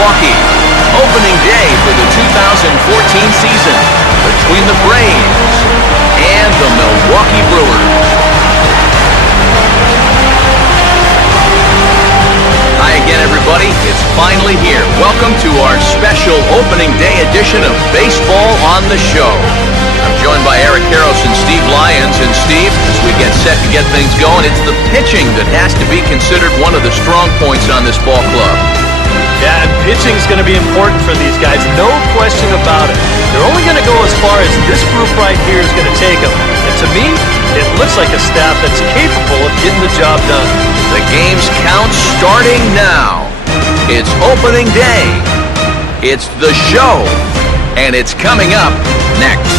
Milwaukee. Opening day for the 2014 season between the Braves and the Milwaukee Brewers. Hi again, everybody. It's finally here. Welcome to our special opening day edition of Baseball on the Show. I'm joined by Eric Harros and Steve Lyons. And Steve, as we get set to get things going, it's the pitching that has to be considered one of the strong points on this ball club. Yeah, and pitching is going to be important for these guys, no question about it. They're only going to go as far as this group right here is going to take them. And to me, it looks like a staff that's capable of getting the job done. The game's count starting now. It's opening day. It's the show. And it's coming up next.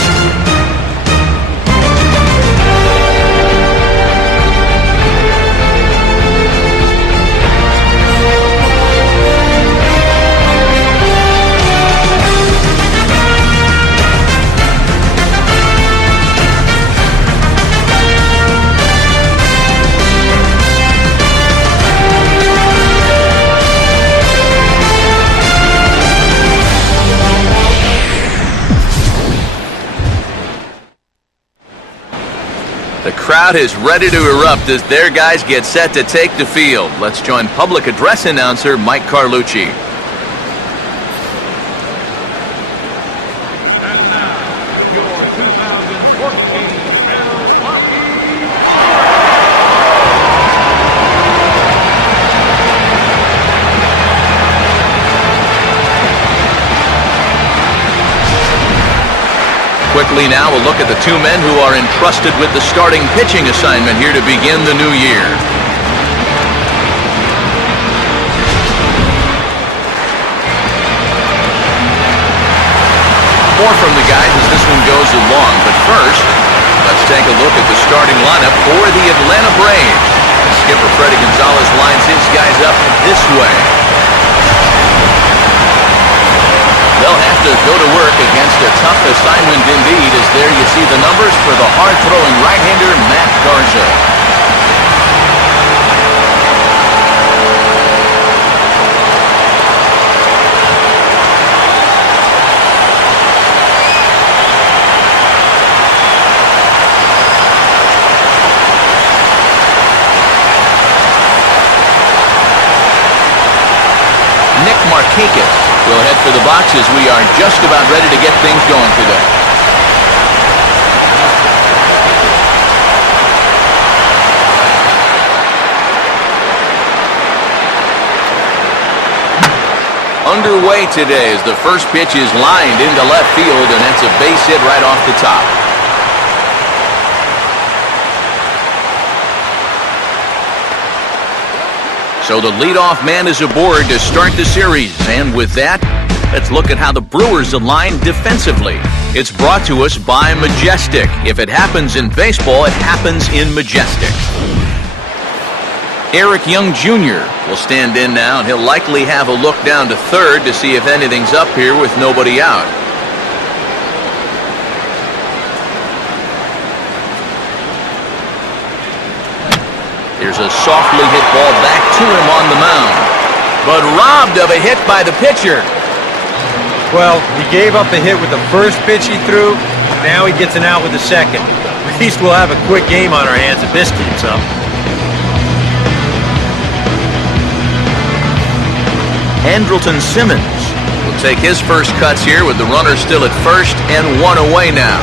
The crowd is ready to erupt as their guys get set to take the field. Let's join public address announcer Mike Carlucci. And now, your 2014 Milwaukee. Quickly now, we'll look at the two men who are entrusted with the starting pitching assignment here to begin the new year. More from the guys as this one goes along, but first, let's take a look at the starting lineup for the Atlanta Braves. Skipper Freddie Gonzalez lines his guys up this way. They'll have to go to work against a tough assignment indeed, as there you see the numbers for the hard-throwing right-hander Matt Garza. Nick Markakis will head for the boxes. We are just about ready to get things going today. Underway today as the first pitch is lined into left field, and that's a base hit right off the top. So the leadoff man is aboard to start the series. And with that, let's look at how the Brewers align defensively. It's brought to us by Majestic. If it happens in baseball, it happens in Majestic. Eric Young Jr. will stand in now, and he'll likely have a look down to third to see if anything's up here with nobody out. Here's a softly hit ball back to him on the mound, but robbed of a hit by the pitcher. Well, he gave up a hit with the first pitch he threw. Now he gets an out with the second. At least we'll have a quick game on our hands if this keeps up. Andrelton Simmons will take his first cuts here with the runner still at first and one away now.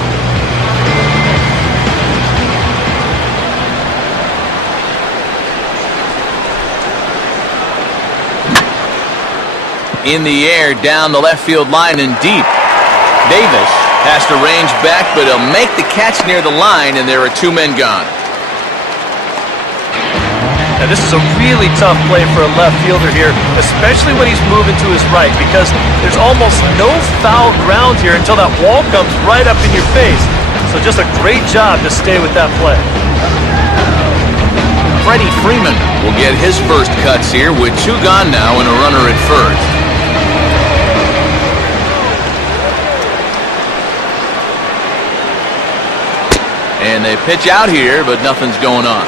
In the air, down the left field line and deep. Davis has to range back, but he'll make the catch near the line, and there are two men gone. Now, this is a really tough play for a left fielder here, especially when he's moving to his right, because there's almost no foul ground here until that wall comes right up in your face. So just a great job to stay with that play. Freddie Freeman will get his first cuts here with two gone now and a runner at first. And they pitch out here, but nothing's going on.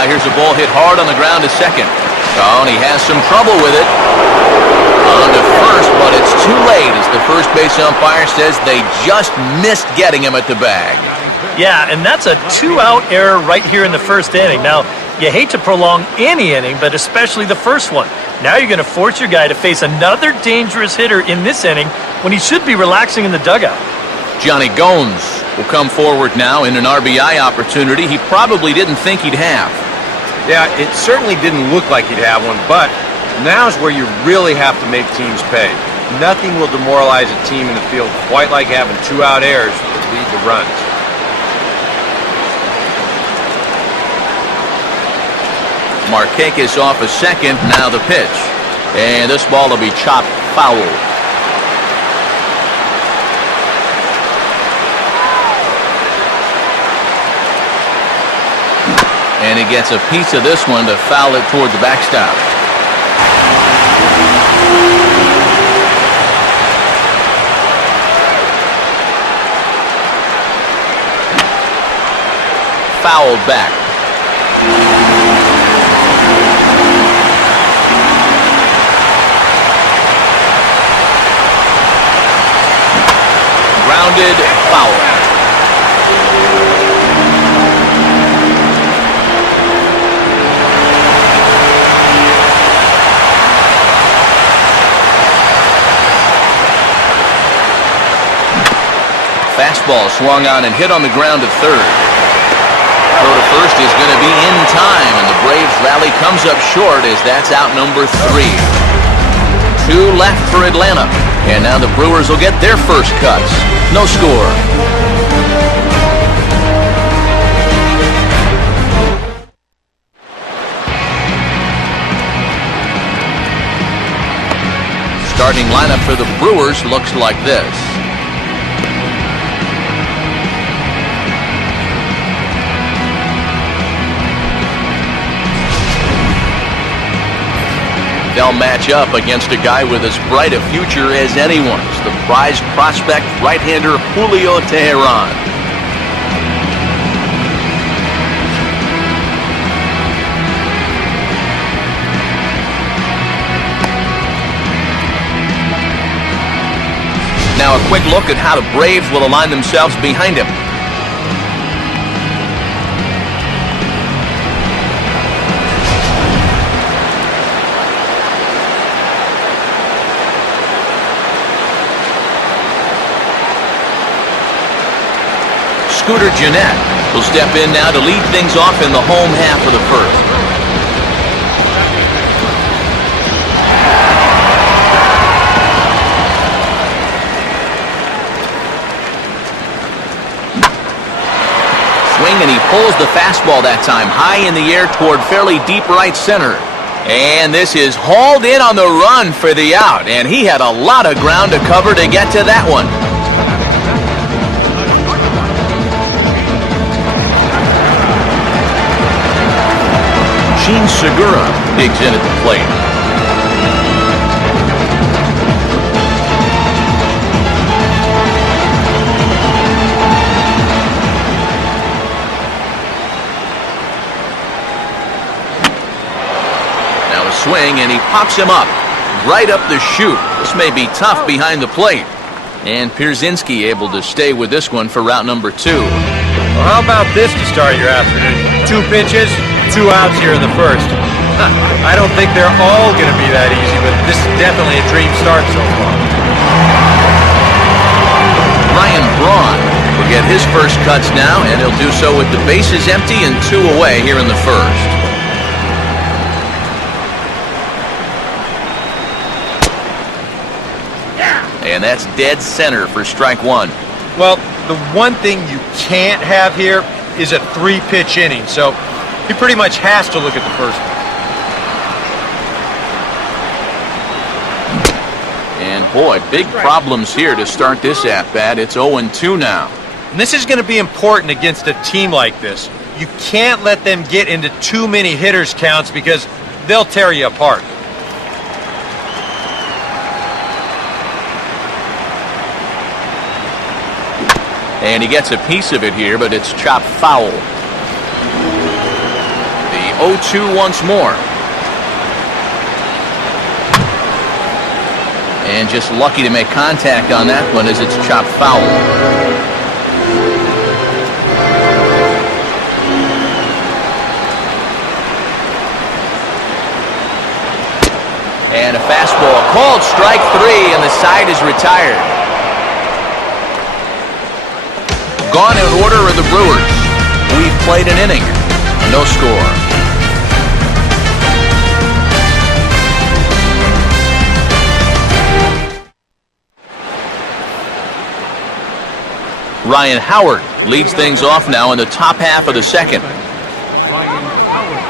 Now here's a ball hit hard on the ground to second. Oh, and he has some trouble with it. On to first, but it's too late as the first base umpire says they just missed getting him at the bag. Yeah, and that's a 2-out error right here in the first inning. Now, you hate to prolong any inning, but especially the first one. Now you're going to force your guy to face another dangerous hitter in this inning when he should be relaxing in the dugout. Johnny Gomes will come forward now in an RBI opportunity he probably didn't think he'd have. Yeah, it certainly didn't look like he'd have one, but now's where you really have to make teams pay. Nothing will demoralize a team in the field quite like having 2-out errors that lead to runs. Markakis off a second, now the pitch. And this ball will be chopped foul. And he gets a piece of this one to foul it toward the backstop. Fouled back. Grounded, foul. Fastball swung on and hit on the ground to third. Throw to first is going to be in time, and the Braves rally comes up short as that's out number 3. 2 left for Atlanta, and now the Brewers will get their first cuts. No score. Starting lineup for the Brewers looks like this. They'll match up against a guy with as bright a future as anyone's, the prized prospect right-hander Julio Teheran. Now a quick look at how the Braves will align themselves behind him. Scooter Gennett will step in now to lead things off in the home half of the first. Swing, and he pulls the fastball that time high in the air toward fairly deep right center. And this is hauled in on the run for the out, and he had a lot of ground to cover to get to that one. Gene Segura digs in at the plate. Now a swing, and he pops him up right up the chute. This may be tough behind the plate. And Pierzynski able to stay with this one for route number 2. Well, how about this to start your afternoon? 2 pitches, 2 outs here in the first. I don't think they're all going to be that easy, but this is definitely a dream start so far. Ryan Braun will get his first cuts now, and he'll do so with the bases empty and 2 away here in the first. And that's dead center for strike 1. Well, the one thing you can't have here is a 3-pitch inning, so he pretty much has to look at the first one. And boy, big problems here to start this at-bat. It's 0-2 now. And this is going to be important against a team like this. You can't let them get into too many hitters counts because they'll tear you apart. And he gets a piece of it here, but it's chopped foul. The 0-2 once more. And just lucky to make contact on that one as it's chopped foul. And a fastball called strike 3, and the side is retired. Gone in order are the Brewers. We've played an inning. No score. Ryan Howard leads things off now in the top half of the second. Ryan Howard.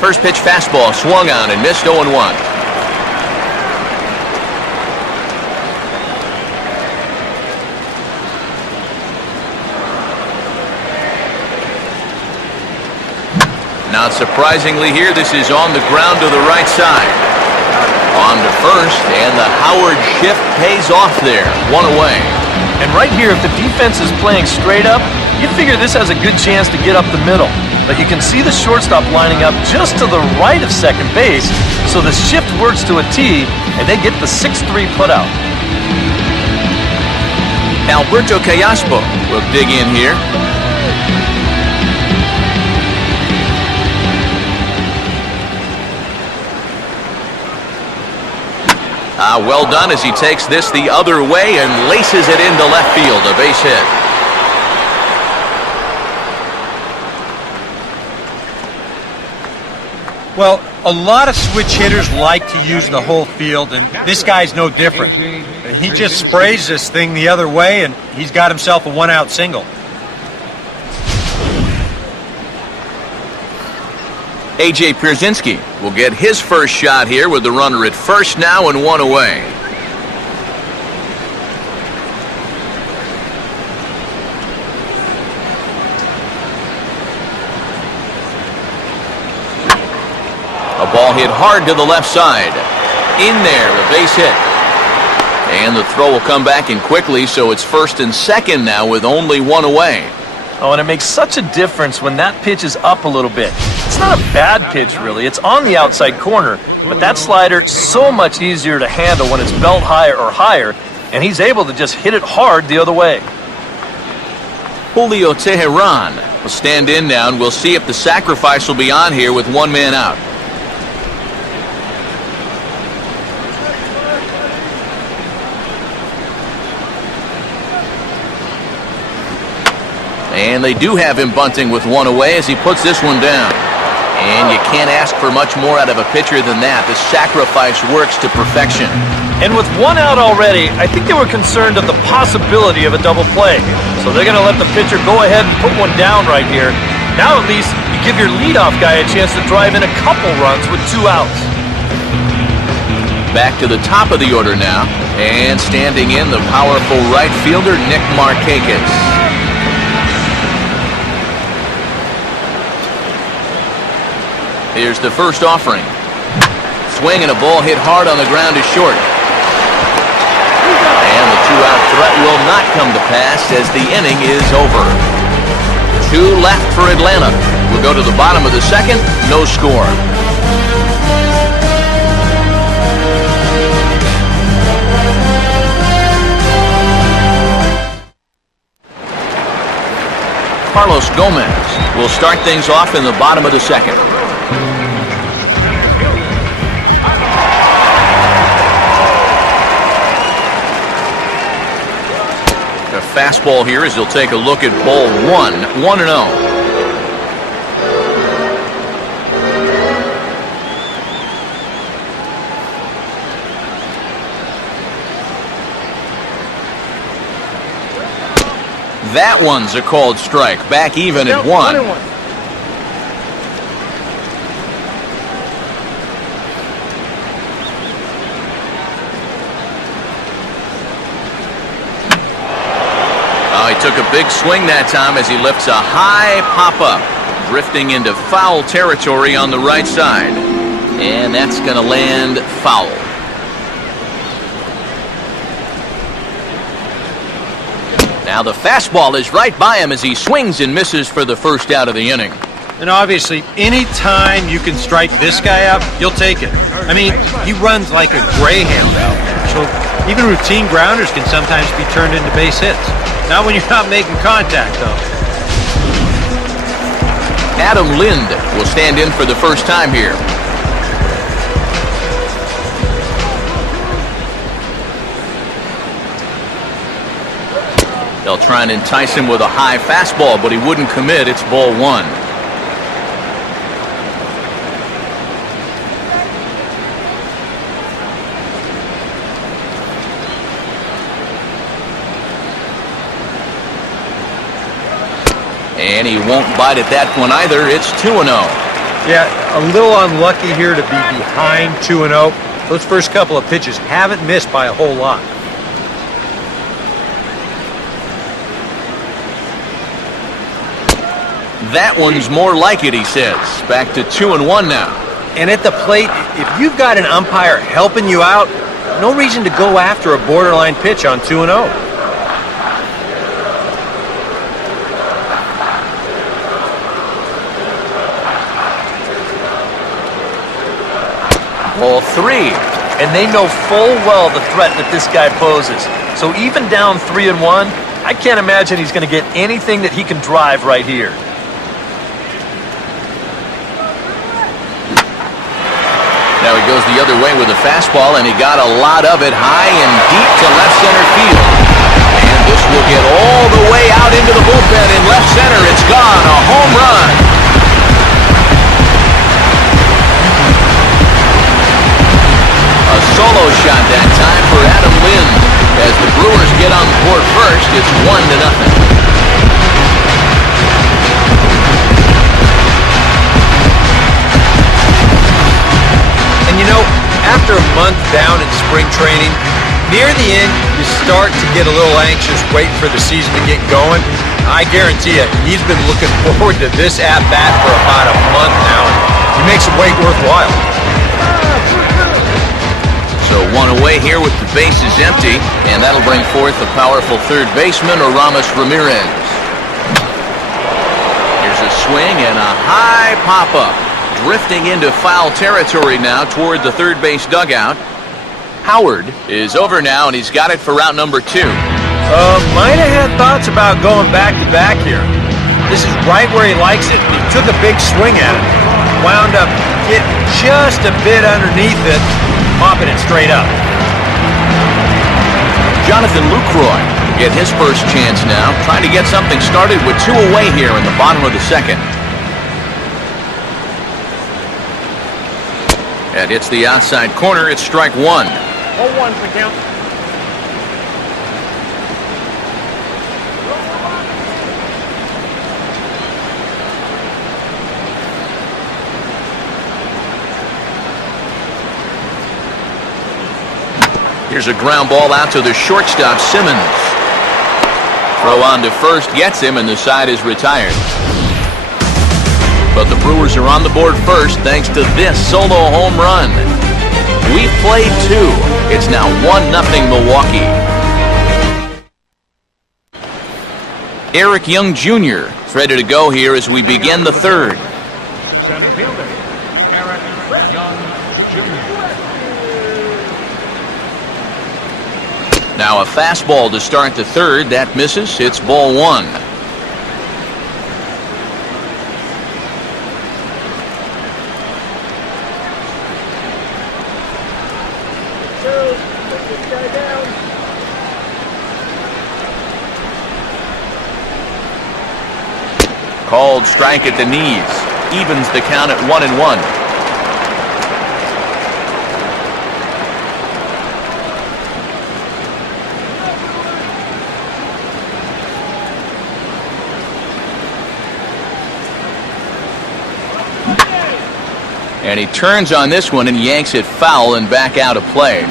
First pitch fastball swung on and missed 0-1. Not surprisingly here, this is on the ground to the right side. On to first, and the Howard shift pays off there. One away. And right here, if the defense is playing straight up, you figure this has a good chance to get up the middle. But you can see the shortstop lining up just to the right of second base, so the shift works to a T, and they get the 6-3 putout. Alberto Callaspo will dig in here. Well done as he takes this the other way and laces it into left field. A base hit. Well, a lot of switch hitters like to use the whole field, and this guy's no different. He just sprays this thing the other way, and he's got himself a one-out single. A.J. Pierzynski will get his first shot here with the runner at first now and one away. A ball hit hard to the left side. In there, a base hit. And the throw will come back in quickly, so it's first and second now with only one away. Oh, and it makes such a difference when that pitch is up a little bit. It's not a bad pitch, really. It's on the outside corner, but that slider so much easier to handle when it's belt high or higher, and he's able to just hit it hard the other way. Julio Teheran will stand in now, and we'll see if the sacrifice will be on here with one man out. And they do have him bunting with one away as he puts this one down. And you can't ask for much more out of a pitcher than that. The sacrifice works to perfection. And with one out already, I think they were concerned of the possibility of a double play. So they're going to let the pitcher go ahead and put one down right here. Now at least you give your leadoff guy a chance to drive in a couple runs with 2 outs. Back to the top of the order now. And standing in, the powerful right fielder, Nick Markakis. Here's the first offering. Swing and a ball hit hard on the ground to short. And the 2-out threat will not come to pass as the inning is over. 2 left for Atlanta. We'll go to the bottom of the second. No score. Carlos Gomez will start things off in the bottom of the second. A fastball here as he'll take a look at ball 1, 1-0. That one's a called strike. Back even at 1. He took a big swing that time as he lifts a high pop-up, drifting into foul territory on the right side. And that's going to land foul. Now the fastball is right by him as he swings and misses for the first out of the inning. And obviously, any time you can strike this guy out, you'll take it. I mean, he runs like a greyhound out there. So even routine grounders can sometimes be turned into base hits. Not when you're not making contact, though. Adam Lind will stand in for the first time here. They'll try and entice him with a high fastball, but he wouldn't commit. It's ball one. And he won't bite at that one either. It's 2-0. Yeah, a little unlucky here to be behind 2-0. Those first couple of pitches haven't missed by a whole lot. That one's more like it, he says. Back to 2-1 now. And at the plate, if you've got an umpire helping you out, no reason to go after a borderline pitch on 2-0. Ball three. And they know full well the threat that this guy poses. So even down 3-1, I can't imagine he's going to get anything that he can drive right here. Now he goes the other way with a fastball, and he got a lot of it high and deep to left center field. And this will get all the way out into the bullpen in left center. It's gone, a home run. A solo shot that time for Adam Lind. As the Brewers get on the board first, it's 1-0. And you know, after a month down in spring training, near the end, you start to get a little anxious waiting for the season to get going. I guarantee you, he's been looking forward to this at-bat for about a month now. He makes the wait worthwhile. So one away here with the bases empty, and that'll bring forth the powerful third baseman, Aramis Ramirez. Here's a swing and a high pop-up. Drifting into foul territory now toward the third base dugout. Howard is over now, and he's got it for route number 2. Might have had thoughts about going back-to-back here. This is right where he likes it. He took a big swing at it. Wound up getting just a bit underneath it, popping it straight up. Jonathan Lucroy will get his first chance now, trying to get something started with 2 away here in the bottom of the second. And it's the outside corner. It's strike 1. 0-1 for count. Here's a ground ball out to the shortstop, Simmons. Throw on to first gets him, and the side is retired. But the Brewers are on the board first thanks to this solo home run. We've played 2. It's now 1-0 Milwaukee. Eric Young Jr. is ready to go here as we begin the third. Center fielder, Eric Young Jr. Now a fastball to start the third. That misses. It's ball 1. Called strike at the knees. Evens the count at 1-1. And he turns on this one and yanks it foul and back out of play.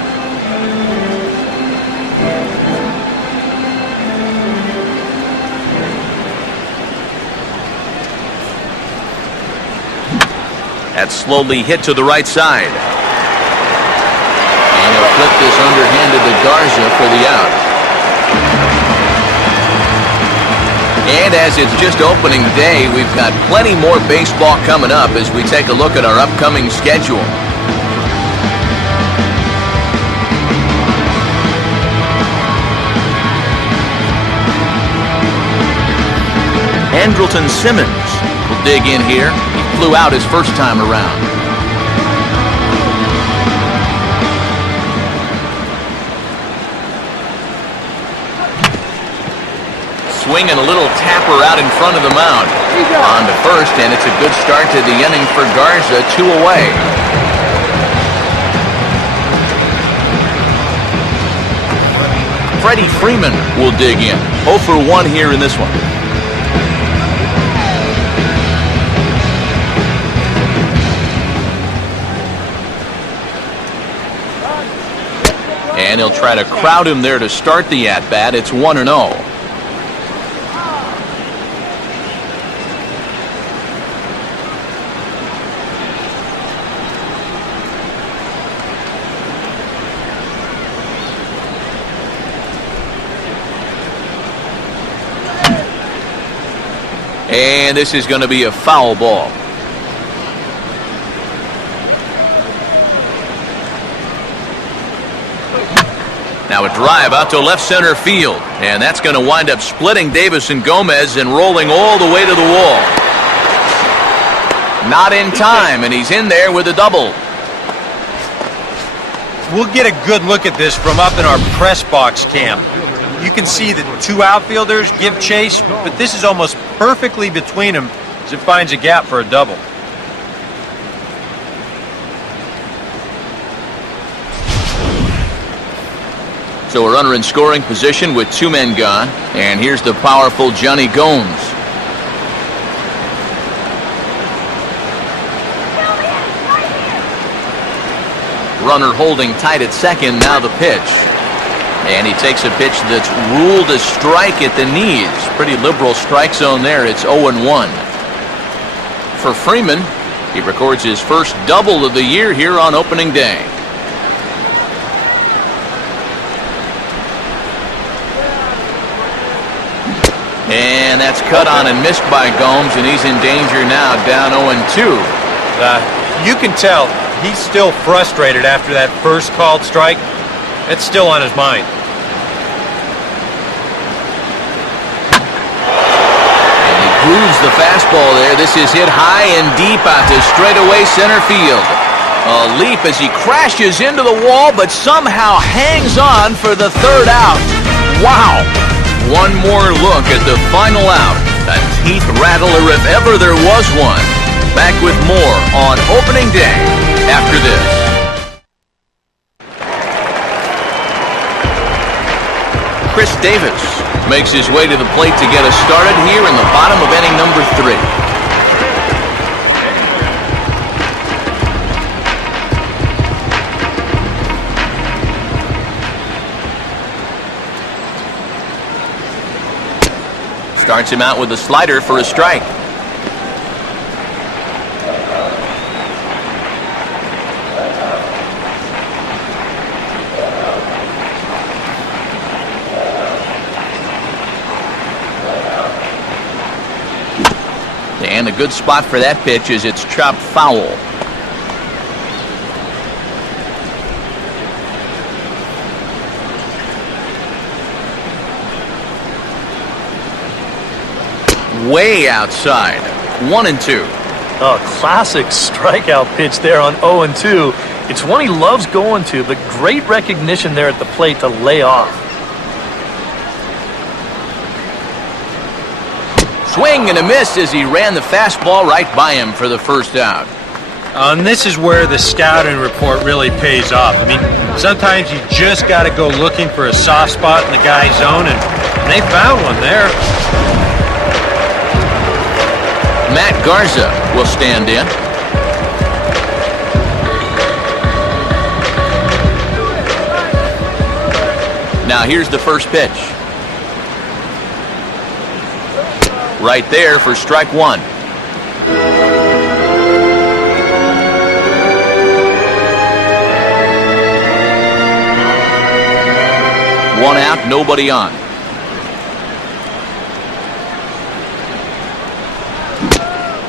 That's slowly hit to the right side. And he'll flip this underhanded to Garza for the out. And as it's just opening day, we've got plenty more baseball coming up as we take a look at our upcoming schedule. Andrelton Simmons will dig in here. He flew out his first time around. Swing and a little tapper out in front of the mound. On to first, and it's a good start to the inning for Garza, 2 away. Freddie Freeman will dig in. 0 for 1 here in this one. And he'll try to crowd him there to start the at-bat. It's 1-0. And this is going to be a foul ball. Now a drive out to left center field. And that's going to wind up splitting Davis and Gomez and rolling all the way to the wall. Not in time, and he's in there with a double. We'll get a good look at this from up in our press box cam. You can see the 2 outfielders give chase, but this is almost perfectly between them as it finds a gap for a double. So a runner in scoring position with 2 men gone. And here's the powerful Johnny Gomes. Runner holding tight at second. Now the pitch. And he takes a pitch that's ruled a strike at the knees. Pretty liberal strike zone there. It's 0-1. For Freeman, he records his first double of the year here on opening day. And that's cut on and missed by Gomes, and he's in danger now, down 0-2. You can tell he's still frustrated after that first called strike. It's still on his mind. And he grooves the fastball there. This is hit high and deep out to straightaway center field. A leap as he crashes into the wall, but somehow hangs on for the 3rd out. Wow! One more look at the final out. A teeth rattler if ever there was one. Back with more on opening day after this. Chris Davis makes his way to the plate to get us started here in the bottom of inning number 3. Starts him out with a slider for a strike. And a good spot for that pitch is it's chopped foul. Way outside. 1-2. A classic strikeout pitch there on 0-2. It's one he loves going to, but great recognition there at the plate to lay off. Swing and a miss as he ran the fastball right by him for the 1st out. And this is where the scouting report really pays off. I mean, sometimes you just got to go looking for a soft spot in the guy's zone, and they found one there. Matt Garza will stand in. Now here's the first pitch. Right there for strike 1. out, nobody on.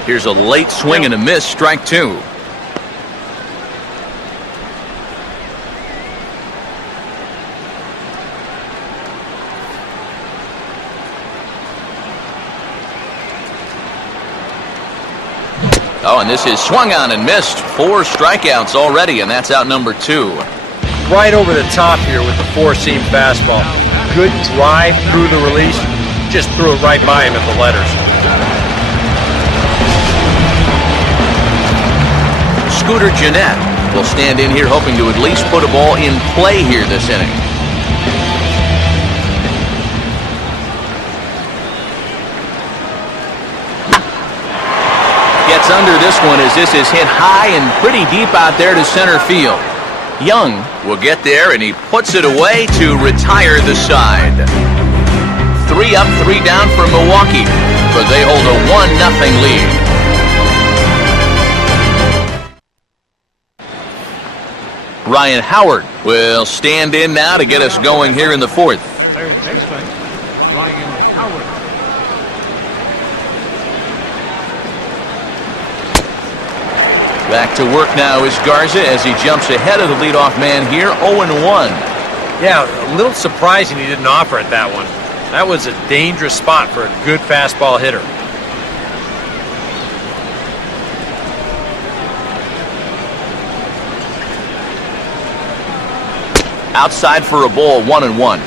Here's a late swing and a miss, strike two. Oh, and this is swung on and missed. 4 strikeouts already, and that's out number 2. Right over the top here with the four-seam fastball. Good drive through the release. Just threw it right by him at the letters. Scooter Gennett will stand in here hoping to at least put a ball in play here this inning. Gets under this one as this is hit high and pretty deep out there to center field. Young will get there, and he puts it away to retire the side. 3 up, 3 down for Milwaukee, but they hold a 1-0 lead. Ryan Howard will stand in now to get us going here in the 4th. Third baseman, Ryan Howard. Back to work now is Garza as he jumps ahead of the leadoff man here, 0-1. Yeah, a little surprising he didn't offer it that one. That was a dangerous spot for a good fastball hitter. Outside for a ball, 1-1.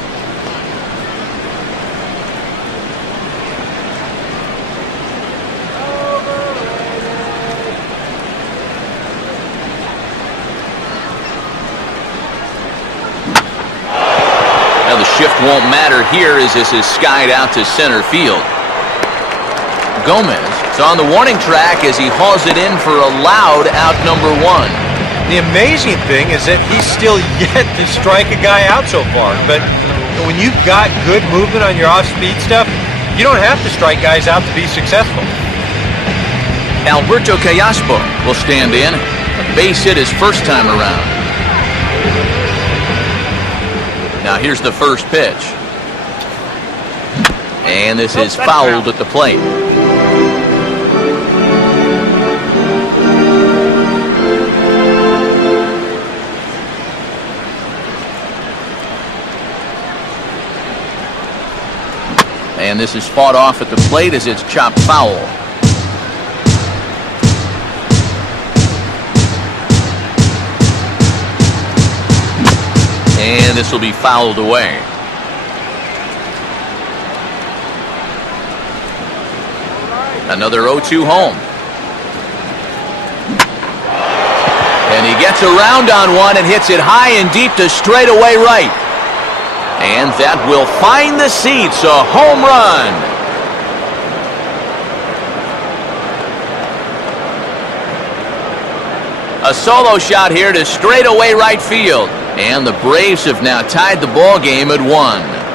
Now the shift won't matter here as this is skied out to center field. Gomez is on the warning track as he hauls it in for a loud out number 1. The amazing thing is that he's still yet to strike a guy out so far. But when you've got good movement on your off-speed stuff, you don't have to strike guys out to be successful. Alberto Callaspo will stand in. A base hit his first time around. Now here's the first pitch. And this is fouled at the plate. And this is fought off at the plate as it's chopped foul. And this will be fouled away. Another 0-2 home. And he gets around on one and hits it high and deep to straightaway right. And that will find the seats, a home run. A solo shot here to straightaway right field. And the Braves have now tied the ball game at 1.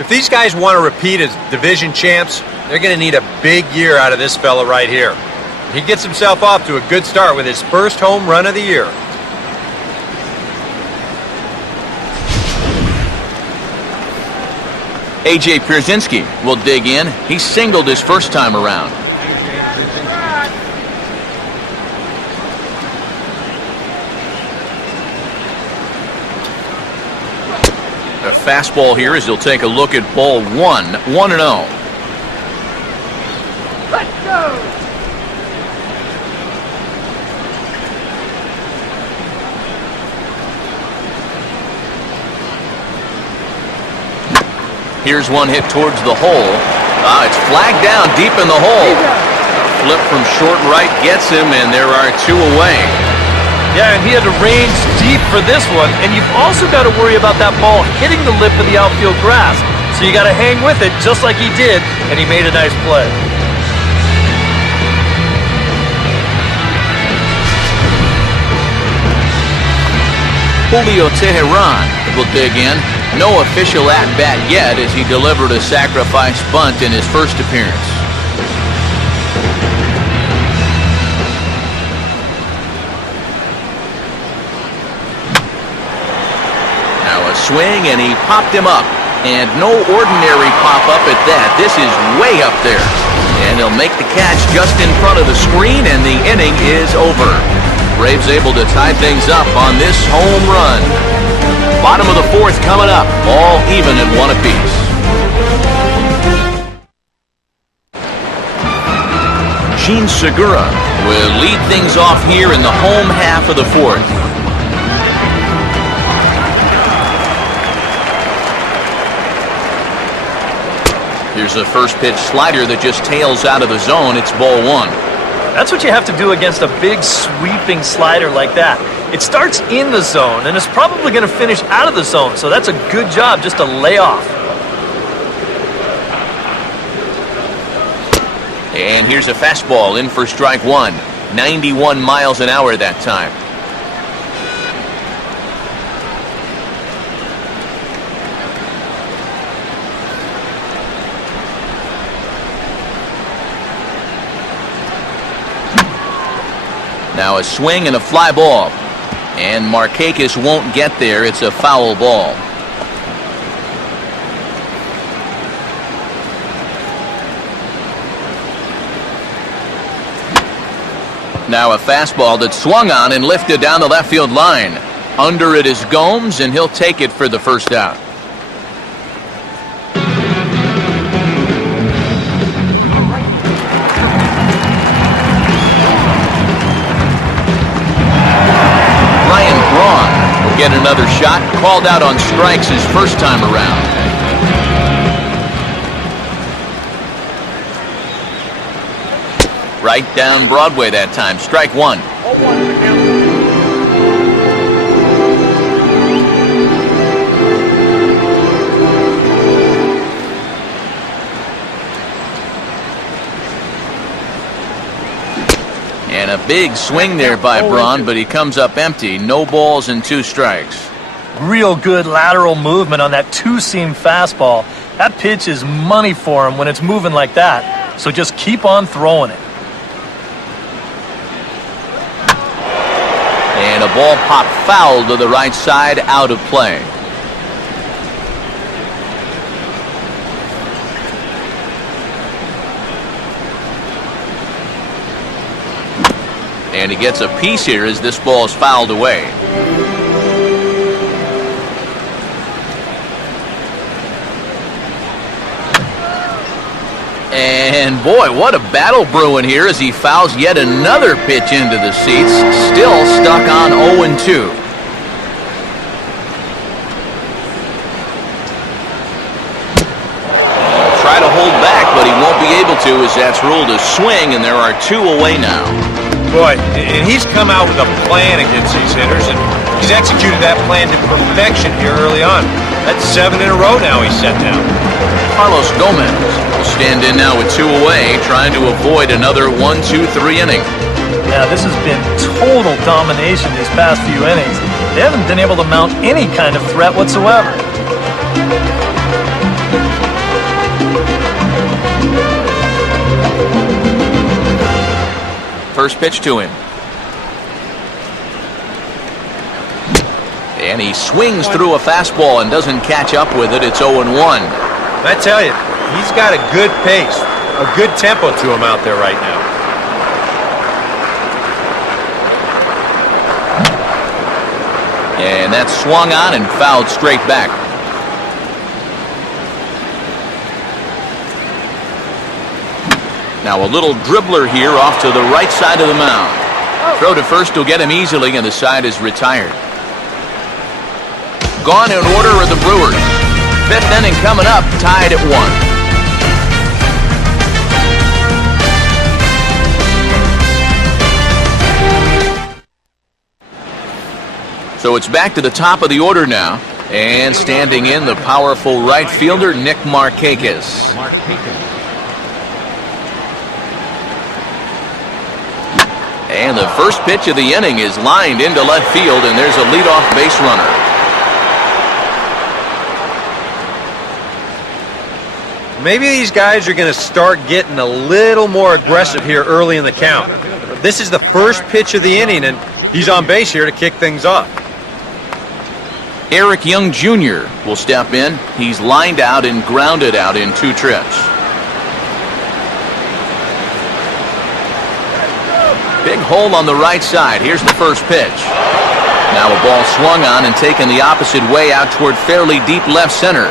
If these guys want to repeat as division champs, they're going to need a big year out of this fella right here. He gets himself off to a good start with his first home run of the year. A.J. Pierzynski will dig in. He singled his first time around. A fastball here as he'll take a look at ball 1, 1-0. Let's go! Here's one hit towards the hole. It's flagged down deep in the hole. A flip from short right gets him, and there are 2 away. Yeah, and he had to range deep for this one, and you've also got to worry about that ball hitting the lip of the outfield grass. So you got to hang with it just like he did, and he made a nice play. Julio Teheran will dig in. No official at-bat yet as he delivered a sacrifice bunt in his first appearance. Now a swing, and he popped him up. And no ordinary pop-up at that. This is way up there. And he'll make the catch just in front of the screen, and the inning is over. Braves able to tie things up on this home run. Bottom of the fourth coming up, all even at one apiece. Gene Segura will lead things off here in the home half of the fourth. Here's a first pitch slider that just tails out of the zone. It's ball one. That's what you have to do against a big sweeping slider like that. It starts in the zone and is probably going to finish out of the zone, so that's a good job just to lay off. And here's a fastball in for strike one. 91 miles an hour that time. Now a swing and a fly ball. And Markakis won't get there. It's a foul ball. Now a fastball that's swung on and lifted down the left field line. Under it is Gomes, and he'll take it for the first out. Get another shot, called out on strikes his first time around. Right down Broadway that time, strike one. And a big swing there by Braun, but he comes up empty. No balls and two strikes. Real good lateral movement on that two-seam fastball. That pitch is money for him when it's moving like that. So just keep on throwing it. And a ball popped foul to the right side, out of play. And he gets a piece here as this ball is fouled away. And boy, what a battle brewing here as he fouls yet another pitch into the seats. Still stuck on 0-2. Try to hold back, but he won't be able to as that's ruled a swing, and there are two away now. Boy, and he's come out with a plan against these hitters, and he's executed that plan to perfection here early on. That's 7 in a row now he's set down. Carlos Gomez will stand in now with two away, trying to avoid another 1-2-3 inning. Yeah, this has been total domination these past few innings. They haven't been able to mount any kind of threat whatsoever. First pitch to him. And he swings through a fastball and doesn't catch up with it. It's 0-1. I tell you, he's got a good pace, a good tempo to him out there right now. And that's swung on and fouled straight back. Now a little dribbler here off to the right side of the mound. Throw to first will get him easily, and the side is retired. Gone in order are the Brewers. Fifth inning coming up, tied at 1. So it's back to the top of the order now. And standing in, the powerful right fielder, Nick Markakis. And the first pitch of the inning is lined into left field, and there's a leadoff base runner. Maybe these guys are going to start getting a little more aggressive here early in the count. This is the first pitch of the inning, and he's on base here to kick things off. Eric Young Jr. will step in. He's lined out and grounded out in 2 trips. Big hole on the right side. Here's the first pitch. Now a ball swung on and taken the opposite way out toward fairly deep left center.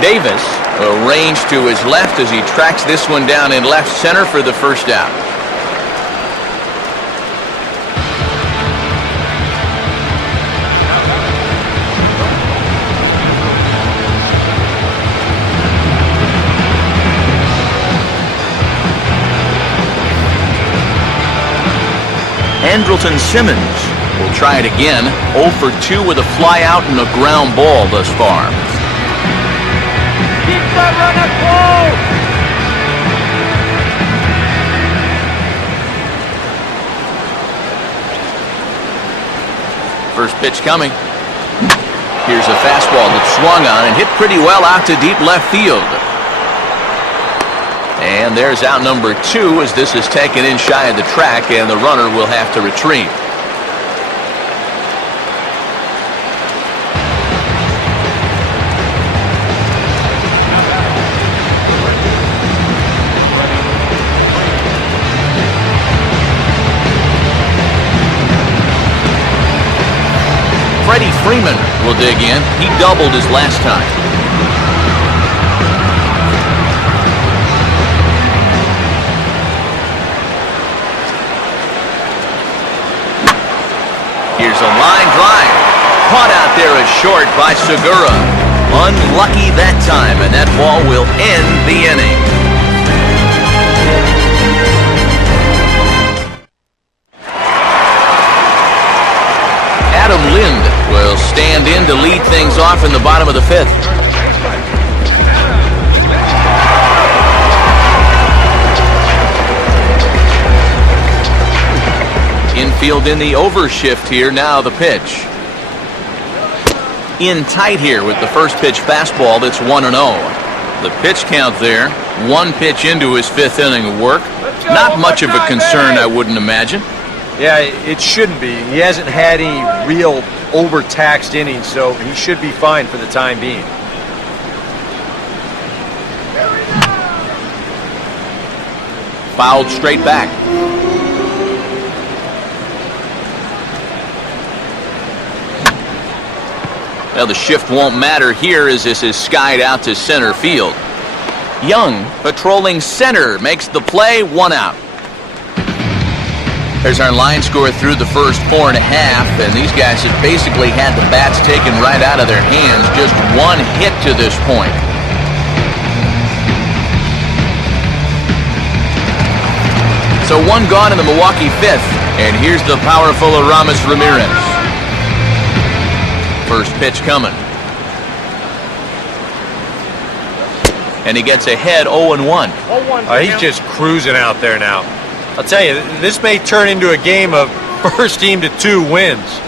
Davis arranged to his left as he tracks this one down in left center for the first out. Andrelton Simmons will try it again. 0 for 2 with a fly out and a ground ball thus far. Keep the runner close. First pitch coming. Here's a fastball that swung on and hit pretty well out to deep left field. And there's out number 2 as this is taken in shy of the track, and the runner will have to retreat. Freddie Freeman will dig in. He doubled his last time. Here's a line drive. Caught out there as short by Segura. Unlucky that time, and that ball will end the inning. Adam Lind will stand in to lead things off in the bottom of the 5th. Infield in the overshift here. Now the pitch. In tight here with the first pitch fastball that's 1-0. The pitch count there. 1 pitch into his 5th inning of work. Not much of a concern, I wouldn't imagine. Yeah, it shouldn't be. He hasn't had any real overtaxed innings, so he should be fine for the time being. Fouled straight back. Well, the shift won't matter here as this is skied out to center field. Young, patrolling center, makes the play. 1 out. There's our line score through the first 4.5, and these guys have basically had the bats taken right out of their hands. Just 1 hit to this point. So 1 gone in the Milwaukee 5th, and here's the powerful Aramis Ramirez. First pitch coming. And he gets ahead 0-1. He's just cruising out there now. I'll tell you, this may turn into a game of first team to 2 wins.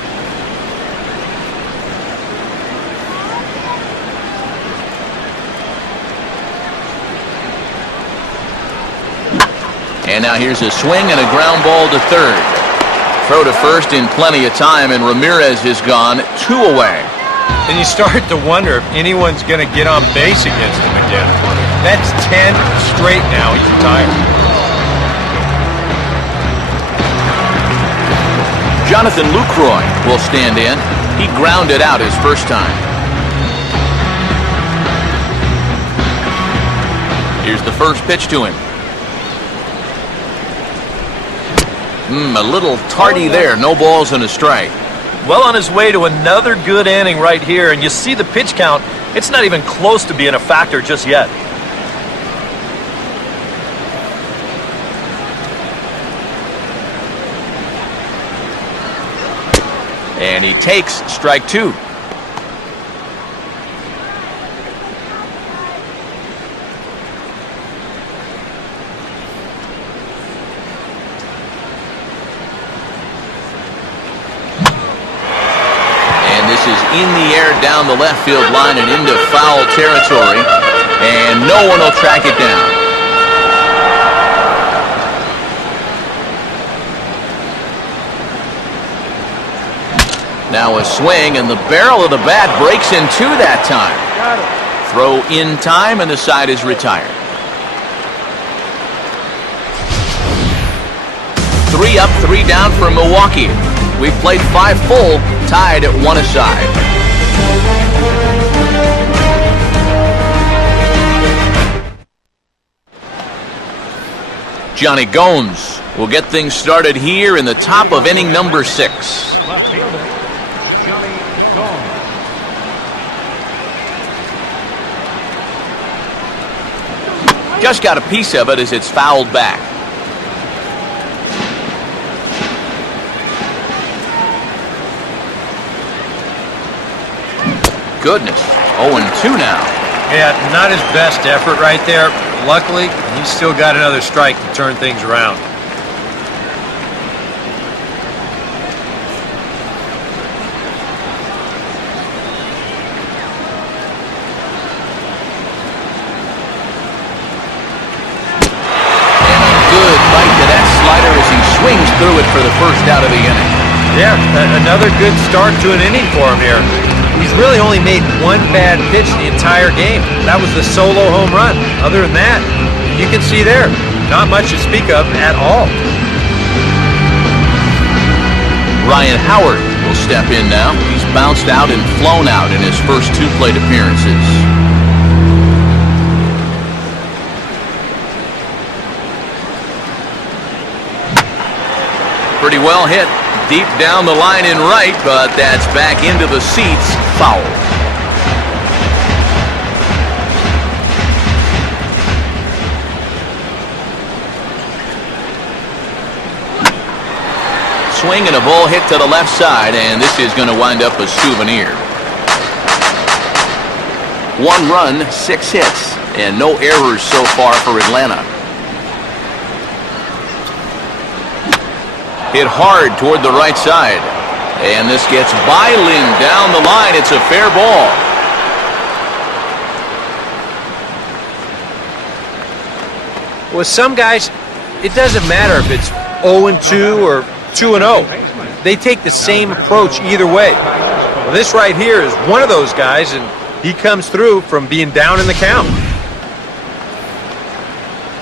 And now here's a swing and a ground ball to third. Throw to first in plenty of time, and Ramirez is gone 2 away. And you start to wonder if anyone's going to get on base against him again. That's 10 straight now. He's retired. Jonathan Lucroy will stand in. He grounded out his first time. Here's the first pitch to him. A little tardy there. No balls and a strike. Well on his way to another good inning right here, and you see the pitch count. It's not even close to being a factor just yet. And he takes strike 2. And this is in the air down the left field line and into foul territory. and no one will track it down. Now a swing, and the barrel of the bat breaks in two that time. Throw in time, and the side is retired. 3 up, 3 down for Milwaukee. We've played 5 full, tied at 1 aside. Johnny Gomes will get things started here in the top of inning number 6. Left fielder, Johnny Gomes. Just got a piece of it as it's fouled back. Goodness, 0-2 now. Yeah, not his best effort right there. Luckily, he's still got another strike to turn things around. And a good bite to that slider as he swings through it for the first out of the inning. Yeah, another good start to an inning for him here. He's really only made one bad pitch the entire game. That was the solo home run. Other than that, you can see there, not much to speak of at all. Ryan Howard will step in now. He's bounced out and flown out in his first 2 plate appearances. Pretty well hit. Deep down the line in right, but that's back into the seats. Foul. Swing and a ball hit to the left side, and this is going to wind up a souvenir. 1 run, 6 hits, and no errors so far for Atlanta. Hit hard toward the right side. And this gets by Lynn down the line. It's a fair ball. With some guys, it doesn't matter if it's 0-2 or 2-0. They take the same approach either way. Well, this right here is one of those guys, and he comes through from being down in the count.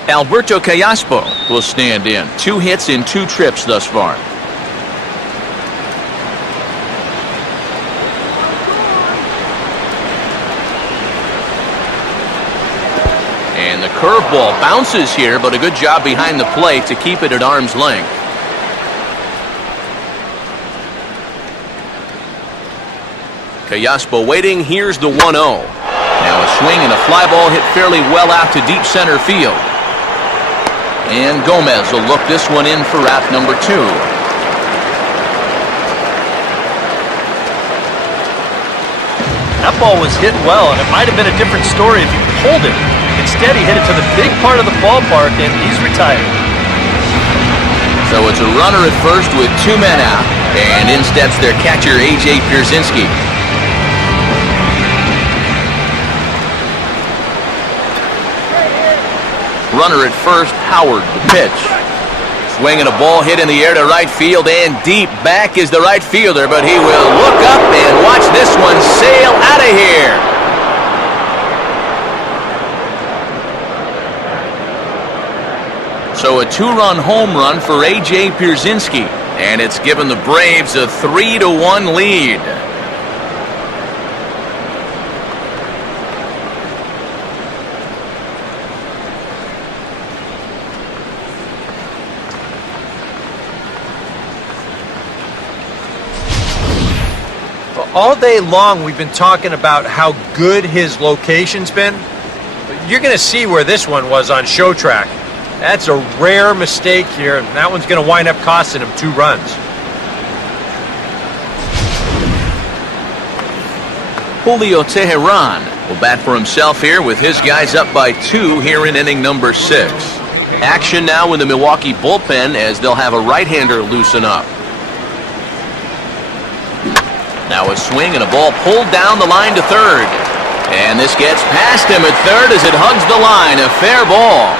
Alberto Callaspo will stand in. 2 hits in 2 trips thus far. And the curveball bounces here, but a good job behind the plate to keep it at arm's length. Callaspo waiting. Here's the 1-0. Now a swing and a fly ball hit fairly well out to deep center field. And Gomez will look this one in for out number 2. That ball was hit well, and it might have been a different story if he pulled it. Instead, he hit it to the big part of the ballpark, and he's retired. So it's a runner at first with 2 men out, and in steps their catcher, A.J. Pierzynski. Runner at first, Howard, the pitch. Swinging a ball hit in the air to right field, and deep back is the right fielder, but he will look up and watch this one sail out of here. So a 2-run home run for A.J. Pierzynski, and it's given the Braves a 3-1 lead. All day long, we've been talking about how good his location's been. But you're going to see where this one was on show track. That's a rare mistake here, and that one's going to wind up costing him 2 runs. Julio Teheran will bat for himself here with his guys up by 2 here in inning number 6. Action now in the Milwaukee bullpen as they'll have a right-hander loosen up. Now a swing and a ball pulled down the line to third. And this gets past him at third as it hugs the line. A fair ball.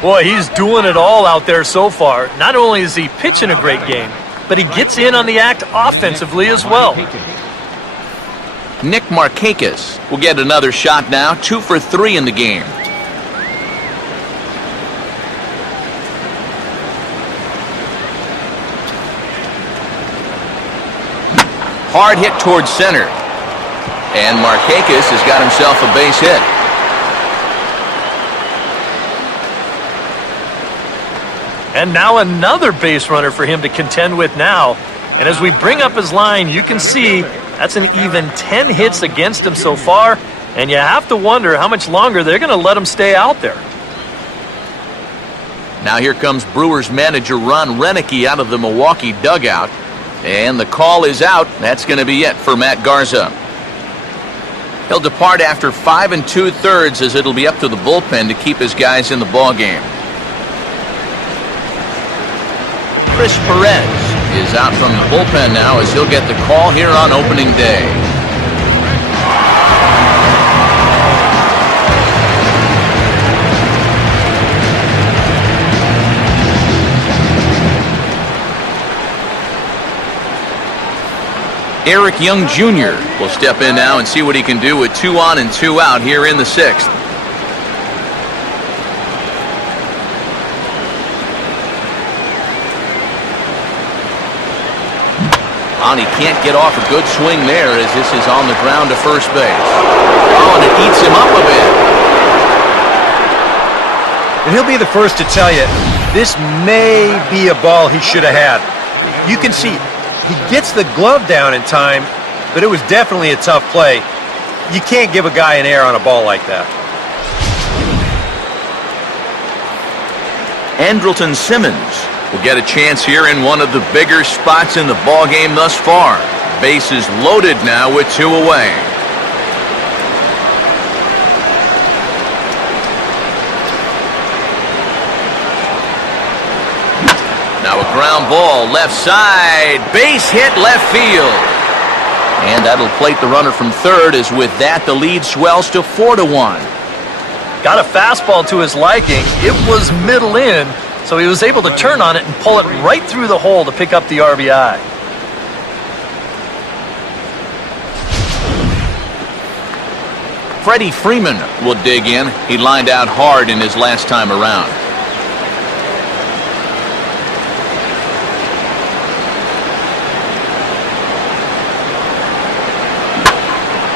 Boy, he's doing it all out there so far. Not only is he pitching a great game, but he gets in on the act offensively as well. Nick Markakis will get another shot now. 2 for 3 in the game. Hard hit towards center. And Markakis has got himself a base hit. And now another base runner for him to contend with now. And as we bring up his line, you can see that's an even 10 hits against him so far. And you have to wonder how much longer they're going to let him stay out there. Now here comes Brewers manager Ron Renicky out of the Milwaukee dugout. And the call is out. That's going to be it for Matt Garza. He'll depart after 5 2/3 as it'll be up to the bullpen to keep his guys in the ballgame. Chris Perez is out from the bullpen now as he'll get the call here on opening day. Eric Young Jr. will step in now and see what he can do with 2 on and 2 out here in the 6th. And he can't get off a good swing there as this is on the ground to first base. Oh, and it eats him up a bit. And he'll be the first to tell you, this may be a ball he should have had. You can see he gets the glove down in time, but it was definitely a tough play. You can't give a guy an error on a ball like that. Andrelton Simmons will get a chance here in one of the bigger spots in the ballgame thus far. Bases loaded now with 2 away. Now a ground ball left side. Base hit left field. And that'll plate the runner from third as with that the lead swells to 4-1. Got a fastball to his liking. It was middle in, so he was able to turn on it and pull it right through the hole to pick up the RBI. Freddie Freeman will dig in. He lined out hard in his last time around.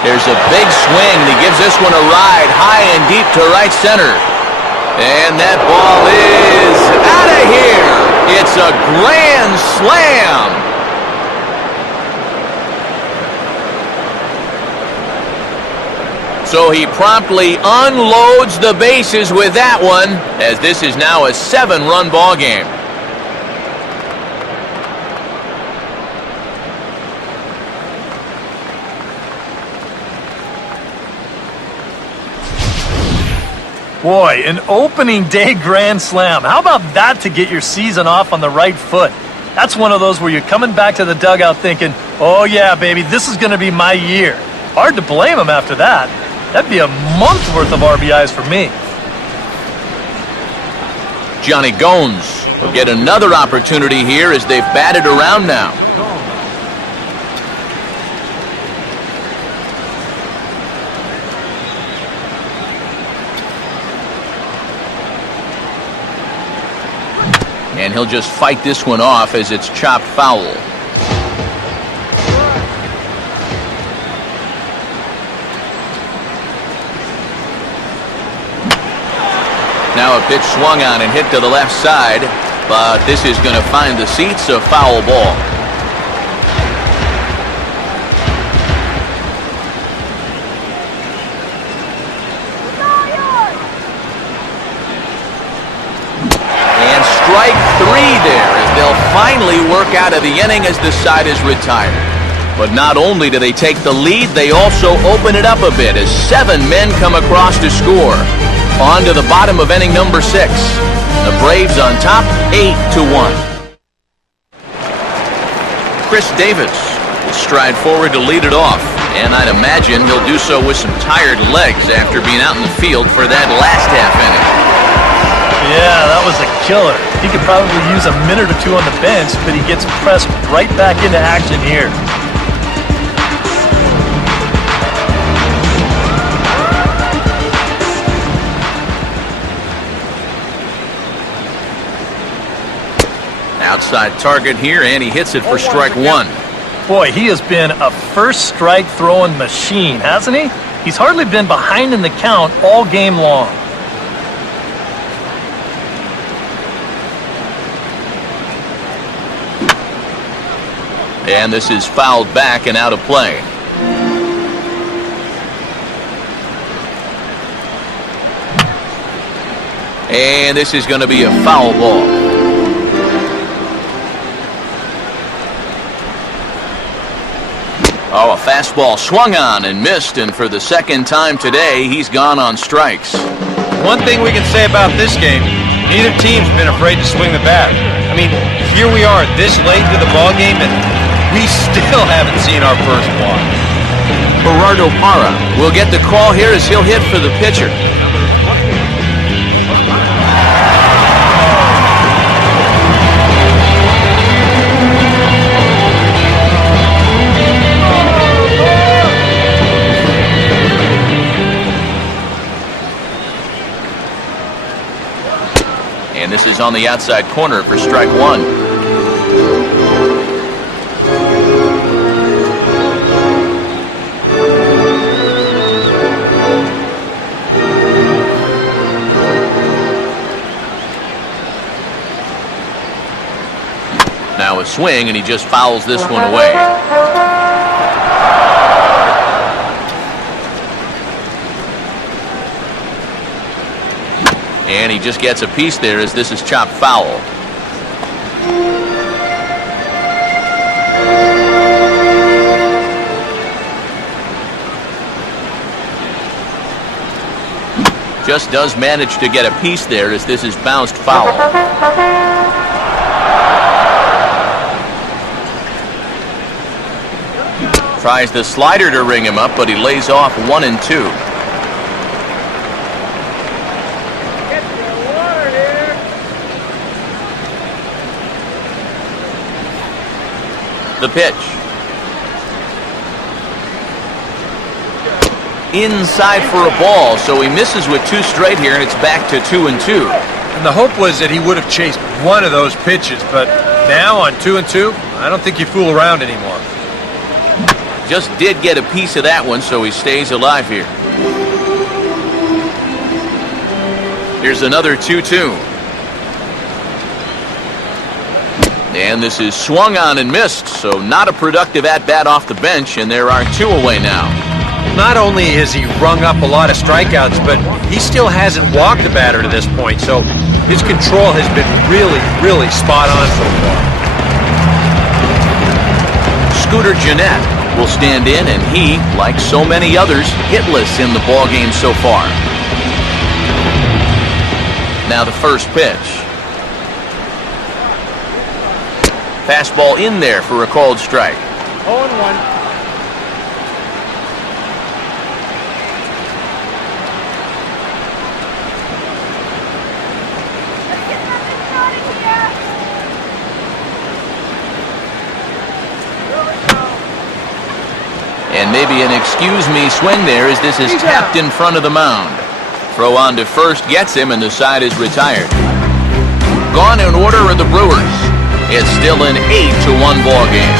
There's a big swing. He gives this one a ride high and deep to right center. And that ball is out of here. It's a grand slam. So he promptly unloads the bases with that one, as this is now a 7-run ball game. Boy, an opening day grand slam. How about that to get your season off on the right foot? That's one of those where you're coming back to the dugout thinking, oh yeah, baby, this is going to be my year. Hard to blame him after that. That'd be a month worth of RBIs for me. Johnny Gomes will get another opportunity here as they've batted around now. And he'll just fight this one off as it's chopped foul. Now a pitch swung on and hit to the left side, but this is going to find the seats, a foul ball. Strike 3 there as they'll finally work out of the inning as the side is retired. But not only do they take the lead, they also open it up a bit as 7 men come across to score. On to the bottom of inning number 6. The Braves on top 8-1. Chris Davis will stride forward to lead it off. And I'd imagine he'll do so with some tired legs after being out in the field for that last half inning. Yeah, that was a killer. He could probably use a minute or two on the bench, but he gets pressed right back into action here. Outside target here, and he hits it for strike one. Boy, he has been a first strike throwing machine, hasn't he? He's hardly been behind in the count all game long. And this is fouled back and out of play. And this is going to be a foul ball. Oh, a fastball swung on and missed, and for the second time today, he's gone on strikes. One thing we can say about this game, neither team's been afraid to swing the bat. I mean, here we are this late into the ball game, and we still haven't seen our first walk. Gerardo Parra will get the call here as he'll hit for the pitcher. And this is on the outside corner for strike one. Now a swing, and he just fouls this one away. And he just gets a piece there as this is chopped foul. Just does manage to get a piece there as this is bounced foul. Tries the slider to ring him up, but he lays off 1-2. The pitch. Inside for a ball, so he misses with two straight here, and it's back to 2-2. And the hope was that he would have chased one of those pitches, but now on 2-2, I don't think you fool around anymore. Just did get a piece of that one, so he stays alive here. Here's another 2-2. And this is swung on and missed, so not a productive at-bat off the bench, and there are two away now. Not only has he rung up a lot of strikeouts, but he still hasn't walked a batter to this point, so his control has been really, really spot on so far. Scooter Gennett will stand in, and he, like so many others, hitless in the ballgame so far. Now the first pitch. Fastball in there for a called strike. 0-1. And maybe an excuse me swing there as this is tapped in front of the mound. Throw on to first gets him, and the side is retired. Gone in order are the Brewers. It's still an 8-1 ball game.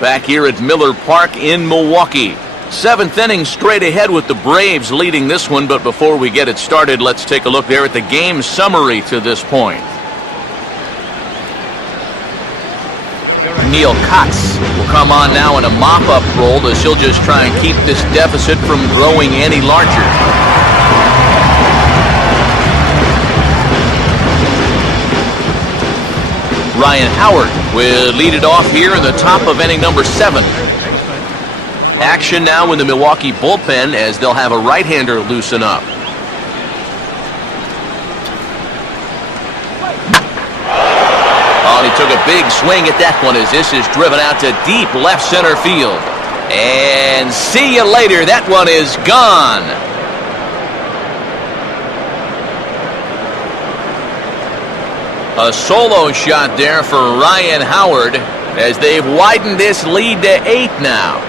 Back here at Miller Park in Milwaukee. Seventh inning straight ahead with the Braves leading this one, but before we get it started, let's take a look there at the game summary to this point. Neil Kotz will come on now in a mop-up role as he'll just try and keep this deficit from growing any larger. Ryan Howard will lead it off here in the top of inning number 7. Action now in the Milwaukee bullpen as they'll have a right-hander loosen up. a big swing at that one as this is driven out to deep left center field. And see you later. That one is gone. A solo shot there for Ryan Howard as they've widened this lead to 8 now.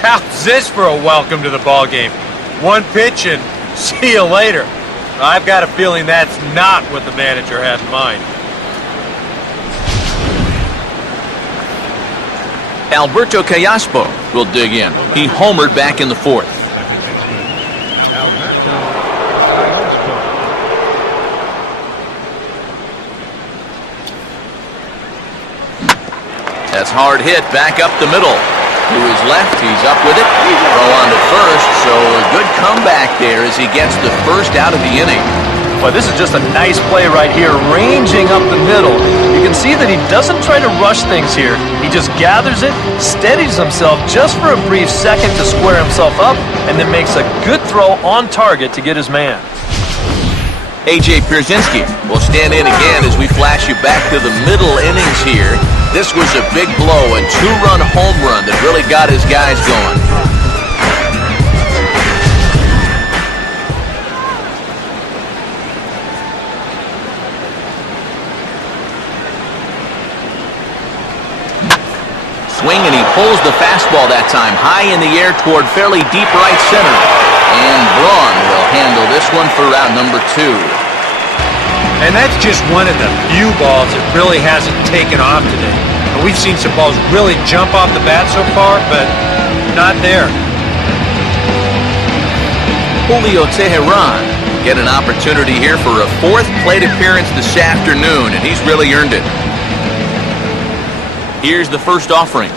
How's this for a welcome to the ball game? One pitch and see you later. I've got a feeling that's not what the manager had in mind. Alberto Callaspo will dig in. He homered back in the 4th. Alberto Callaspo. That's hard hit back up the middle. To his left, he's up with it. Throw on to first, so a good comeback there as he gets the first out of the inning. Well, this is just a nice play right here, ranging up the middle. You can see that he doesn't try to rush things here. He just gathers it, steadies himself just for a brief second to square himself up, and then makes a good throw on target to get his man. A.J. Pierzynski will stand in again as we flash you back to the middle innings here. This was a big blow, a 2-run home run that really got his guys going. Swing, and he pulls the fastball that time high in the air toward fairly deep right center. And Braun will handle this one for round number 2. And that's just one of the few balls that really hasn't taken off today. And we've seen some balls really jump off the bat so far, but not there. Julio Teheran get an opportunity here for a 4th plate appearance this afternoon, and he's really earned it. Here's the first offering.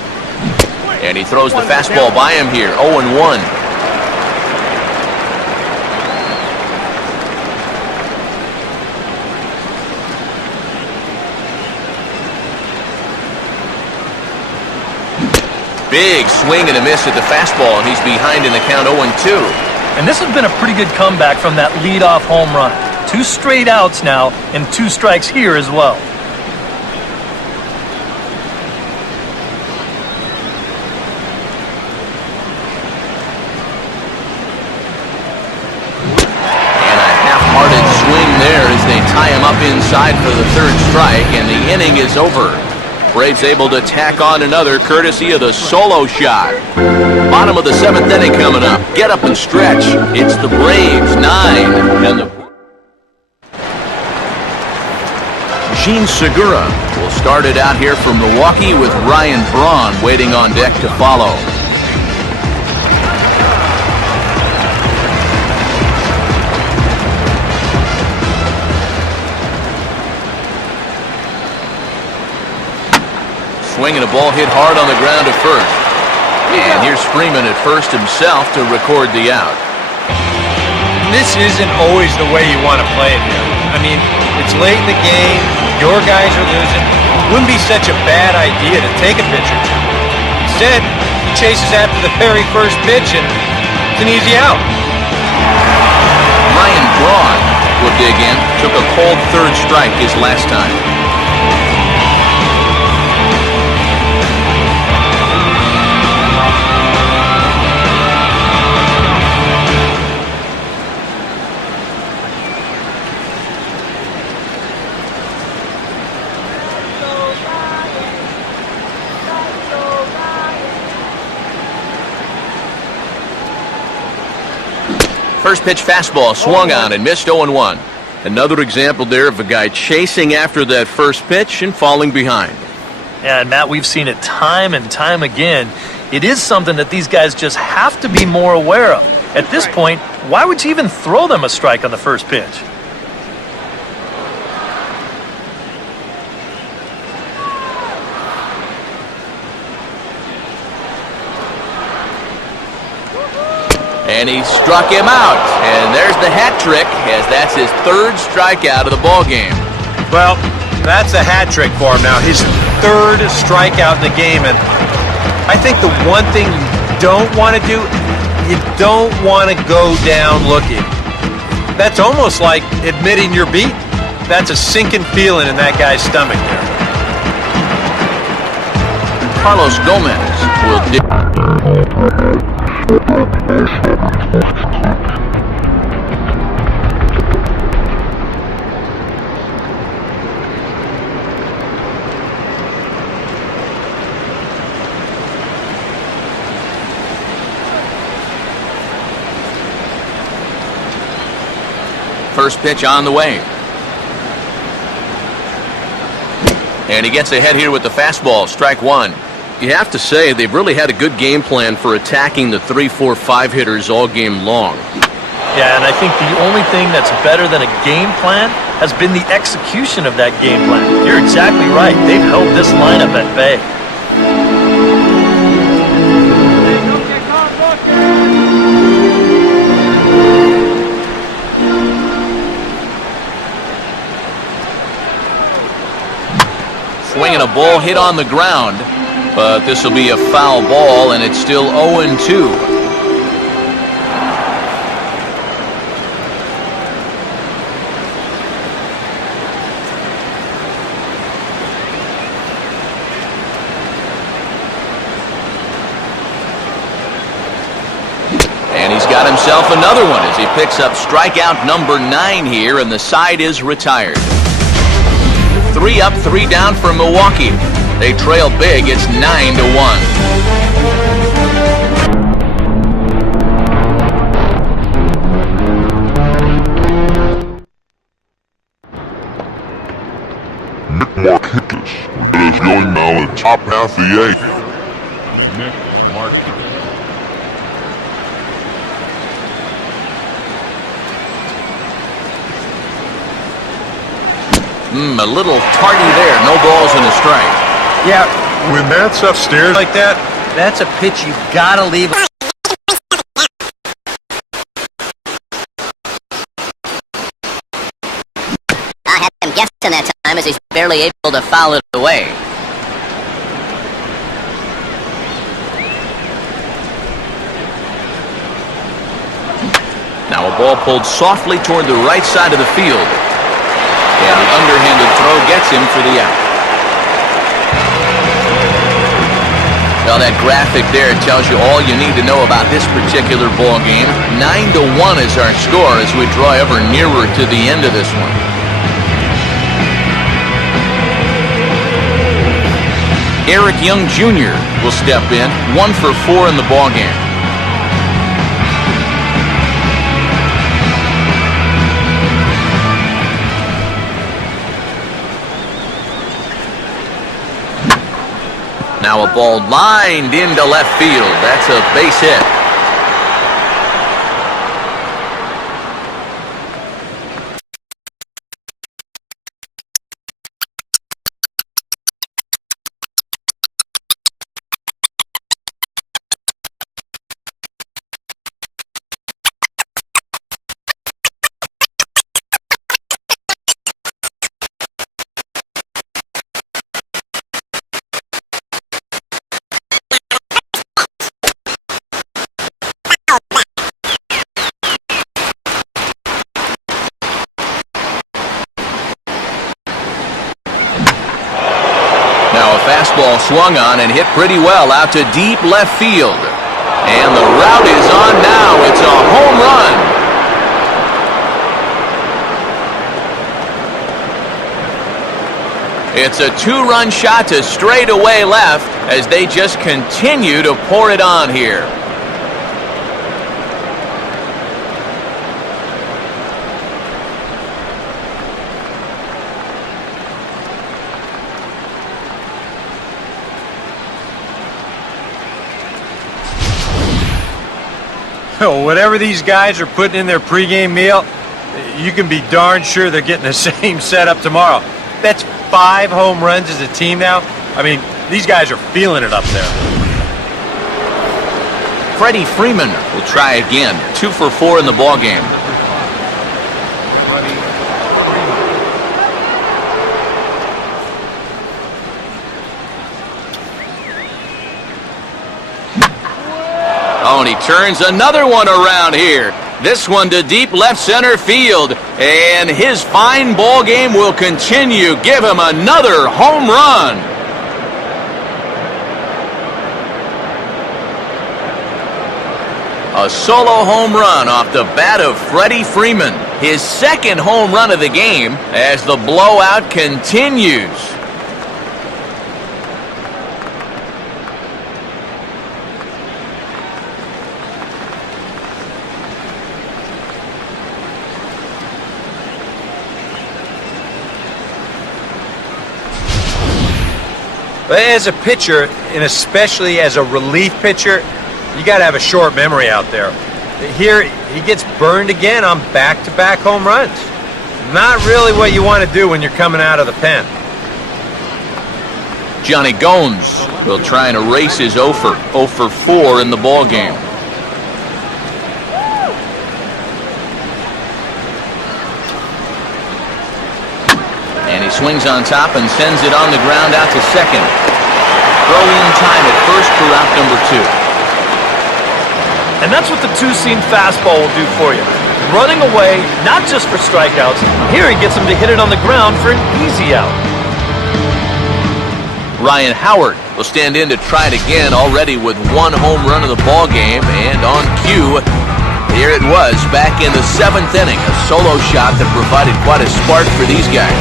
And he throws the fastball by him here, 0-1. Big swing and a miss at the fastball, and he's behind in the count 0-2. And this has been a pretty good comeback from that leadoff home run. 2 straight outs now, and 2 strikes here as well. And a half-hearted swing there as they tie him up inside for the 3rd strike, and the inning is over. Braves able to tack on another courtesy of the solo shot. Bottom of the 7th inning coming up. Get up and stretch. It's the Braves 9 and the Jean Segura will start it out here from Milwaukee with Ryan Braun waiting on deck to follow. Swinging a ball hit hard on the ground to first. And here's Freeman at first himself to record the out. This isn't always the way you want to play it here. I mean, it's late in the game, your guys are losing. It wouldn't be such a bad idea to take a pitch or 2. Instead, he chases after the very first pitch, and it's an easy out. Ryan Braun will dig in. Took a cold 3rd strike his last time. First pitch fastball swung on and missed 0-1. Another example there of a guy chasing after that first pitch and falling behind. And Matt, we've seen it time and time again. It is something that these guys just have to be more aware of. At this point, why would you even throw them a strike on the first pitch? And he struck him out. And there's the hat trick, as that's his 3rd strikeout of the ball game. Well, that's a hat trick for him now. His third strikeout in the game, and I think the one thing you don't want to do, you don't want to go down looking. That's almost like admitting you're beat. That's a sinking feeling in that guy's stomach there. Carlos Gomez First pitch on the way. And he gets ahead here with the fastball, strike one. You have to say they've really had a good game plan for attacking the 3, 4, 5 hitters all game long. Yeah, and I think the only thing that's better than a game plan has been the execution of that game plan. You're exactly right. They've held this lineup at bay. Swinging a ball hit on the ground, but this will be a foul ball, and it's still 0-2. And he's got himself another one as he picks up strikeout number 9 here, and the side is retired. 3 up, 3 down for Milwaukee. They trail big. It's 9-1. Nick Markakis will get us going now in top half the 8th. Nick Markakis. A little tardy there. No balls and a strike. Yeah, When that's upstairs like that, that's a pitch you gotta leave. I had him guessing that time as he's barely able to foul it away. Now a ball pulled softly toward the right side of the field. And the underhanded throw gets him for the out. Well, that graphic there tells you all you need to know about this particular ball game. 9-1 is our score as we draw ever nearer to the end of this one. Eric Young Jr. will step in, 1 for 4 in the ball game. Now a ball lined into left field. That's a base hit. Now a fastball swung on and hit pretty well out to deep left field. And the route is on now. It's a home run. It's a 2-run shot to straightaway left as they just continue to pour it on here. Whatever these guys are putting in their pregame meal, you can be darn sure they're getting the same setup tomorrow. That's 5 home runs as a team now. I mean, these guys are feeling it up there. Freddie Freeman will try again. 2 for 4 in the ballgame. and he turns another one around here. This one to deep left center field. And his fine ball game will continue. Give him another home run. A solo home run off the bat of Freddie Freeman. His second home run of the game as the blowout continues. As a pitcher, and especially as a relief pitcher, you got to have a short memory out there. Here, he gets burned again on back-to-back home runs. Not really what you want to do when you're coming out of the pen. Johnny Gomes will try and erase his 0 for 4 in the ball game. And he swings on top and sends it on the ground out to second. Throw in time at first for out number 2. And that's what the two-seam fastball will do for you. Running away, not just for strikeouts. Here he gets him to hit it on the ground for an easy out. Ryan Howard will stand in to try it again, already with 1 home run of the ball game. And on cue, here it was back in the 7th inning. A solo shot that provided quite a spark for these guys.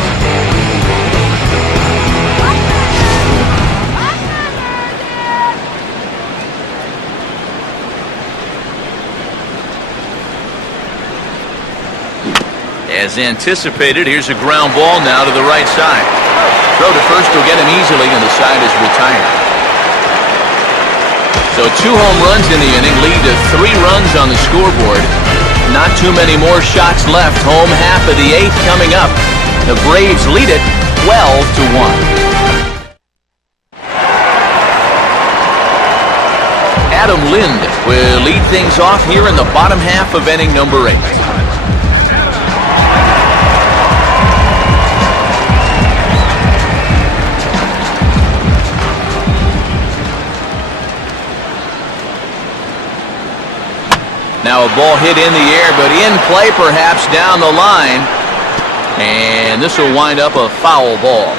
As anticipated, here's a ground ball now to the right side. Throw to first will get him easily, and the side is retired. So 2 home runs in the inning lead to 3 runs on the scoreboard. Not too many more shots left. Home half of the 8th coming up. The Braves lead it 12-1. Adam Lind will lead things off here in the bottom half of inning number 8. Now a ball hit in the air, but in play perhaps down the line. And this will wind up a foul ball.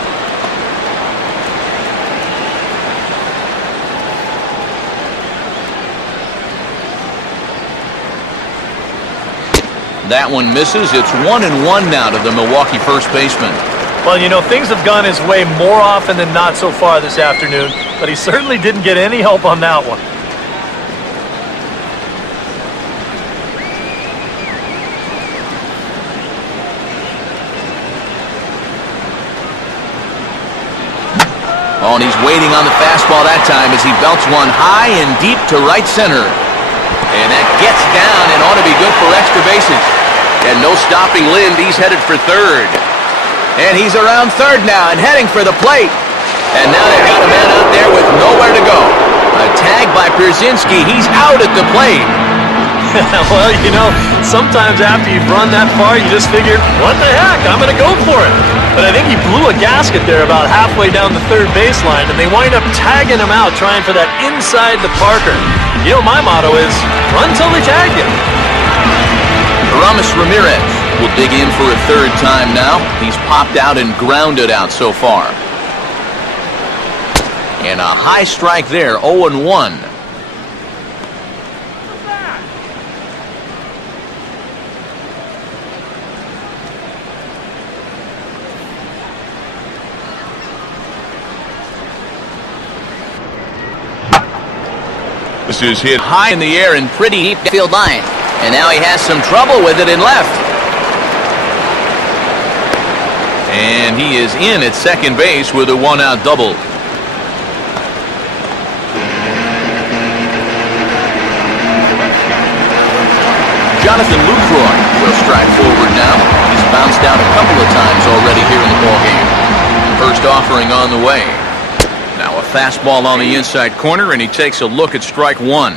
That one misses. It's 1-1 now to the Milwaukee first baseman. Well, you know, things have gone his way more often than not so far this afternoon, but he certainly didn't get any help on that one. Oh, and he's waiting on the fastball that time as he belts one high and deep to right center. And that gets down and ought to be good for extra bases. And no stopping Lind. He's headed for third. And he's around third now and heading for the plate. And now they've got a man out there with nowhere to go. A tag by Pierzynski. He's out at the plate. Well, you know, sometimes after you've run that far, you just figure, what the heck, I'm going to go for it. But I think he blew a gasket there about halfway down the third baseline, and they wind up tagging him out, trying for that inside the Parker. You know, my motto is, run till they tag you. Aramis Ramirez will dig in for a third time now. He's popped out and grounded out so far. And a high strike there, 0-1. This is hit high in the air and pretty deep Field line. And now he has some trouble with it in left. And he is in at second base with a 1-out double. Jonathan Lucroy will stride forward now. He's bounced out a couple of times already here in the ballgame. First offering on the way. Now a fastball on the inside corner, and he takes a look at strike 1.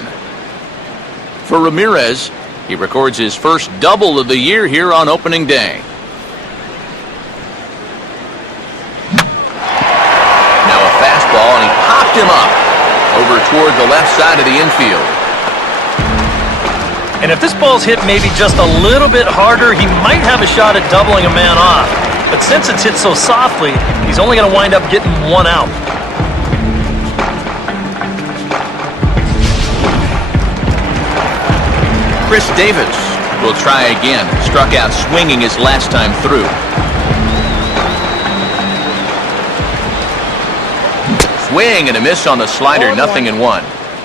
For Ramirez, he records his first double of the year here on opening day. Now a fastball, and he popped him up over toward the left side of the infield. And if this ball's hit maybe just a little bit harder, he might have a shot at doubling a man off. But since it's hit so softly, he's only going to wind up getting one out. Chris Davis will try again. Struck out swinging his last time through. Swing and a miss on the slider, 0-1.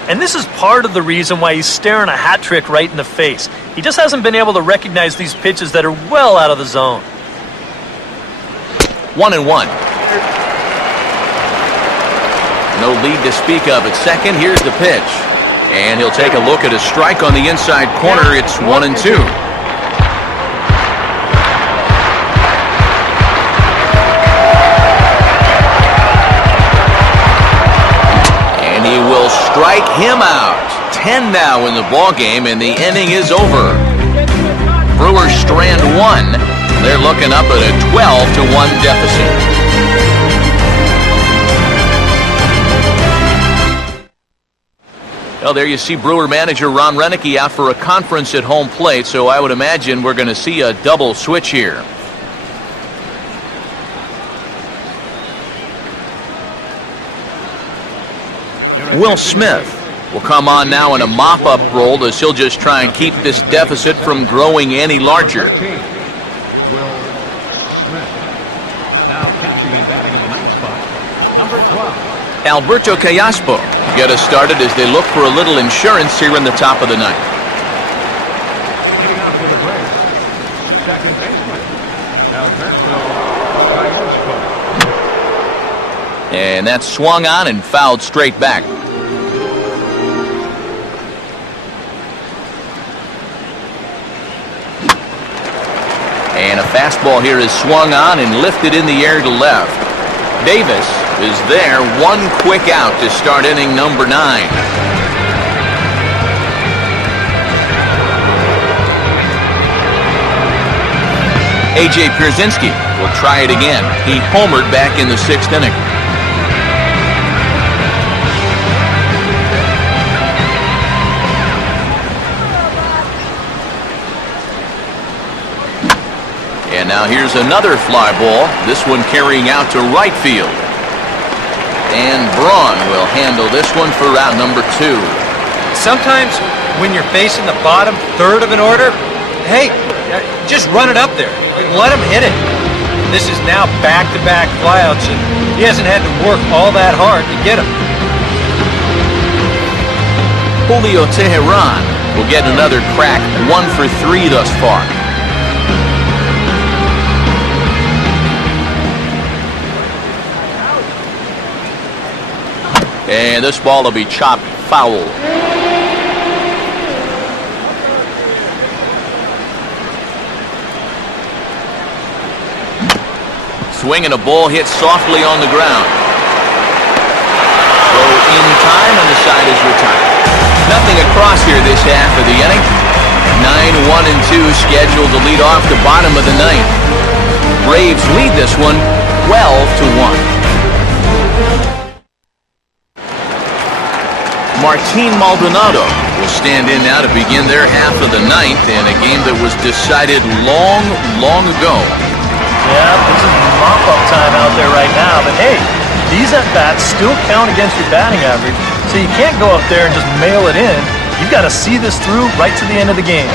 And this is part of the reason why he's staring a hat trick right in the face. He just hasn't been able to recognize these pitches that are well out of the zone. 1-1. No lead to speak of at second. Here's the pitch. And he'll take a look at a strike on the inside corner. It's 1-2. And he will strike him out. 10 now in the ball game, and the inning is over. Brewers strand one. They're looking up at a 12-1 deficit. Well, there you see Brewer manager Ron Renicky out for a conference at home plate, so I would imagine we're going to see a double switch here. Will Smith will come on now in a mop-up role as he'll just try and keep this deficit from growing any larger. Will Smith. Now catching and batting in the ninth spot, number 12. Alberto Callaspo get us started as they look for a little insurance here in the top of the ninth. Hitting out for the Braves, second baseman, Alberto Callaspo. And that's swung on and fouled straight back. And a fastball here is swung on and lifted in the air to left. Davis is there, one quick out to start inning number 9. A.J. Pierzynski will try it again. He homered back in the 6th inning. And now here's another fly ball, this one carrying out to right field. And Braun will handle this one for route number 2. Sometimes when you're facing the bottom third of an order, hey, just run it up there. Let him hit it. This is now back-to-back flyouts, and he hasn't had to work all that hard to get them. Julio Teheran will get another crack, 1 for 3 thus far. And this ball will be chopped foul. Swinging a ball hit softly on the ground. Throw in time and the side is retired. Nothing across here this half of the inning. 9-1-2 scheduled to lead off the bottom of the 9th. Braves lead this one 12-1. Martin Maldonado will stand in now to begin their half of the 9th in a game that was decided long, long ago. Yeah, this is mop-up time out there right now, but hey, these at-bats still count against your batting average, so you can't go up there and just mail it in. You've got to see this through right to the end of the game.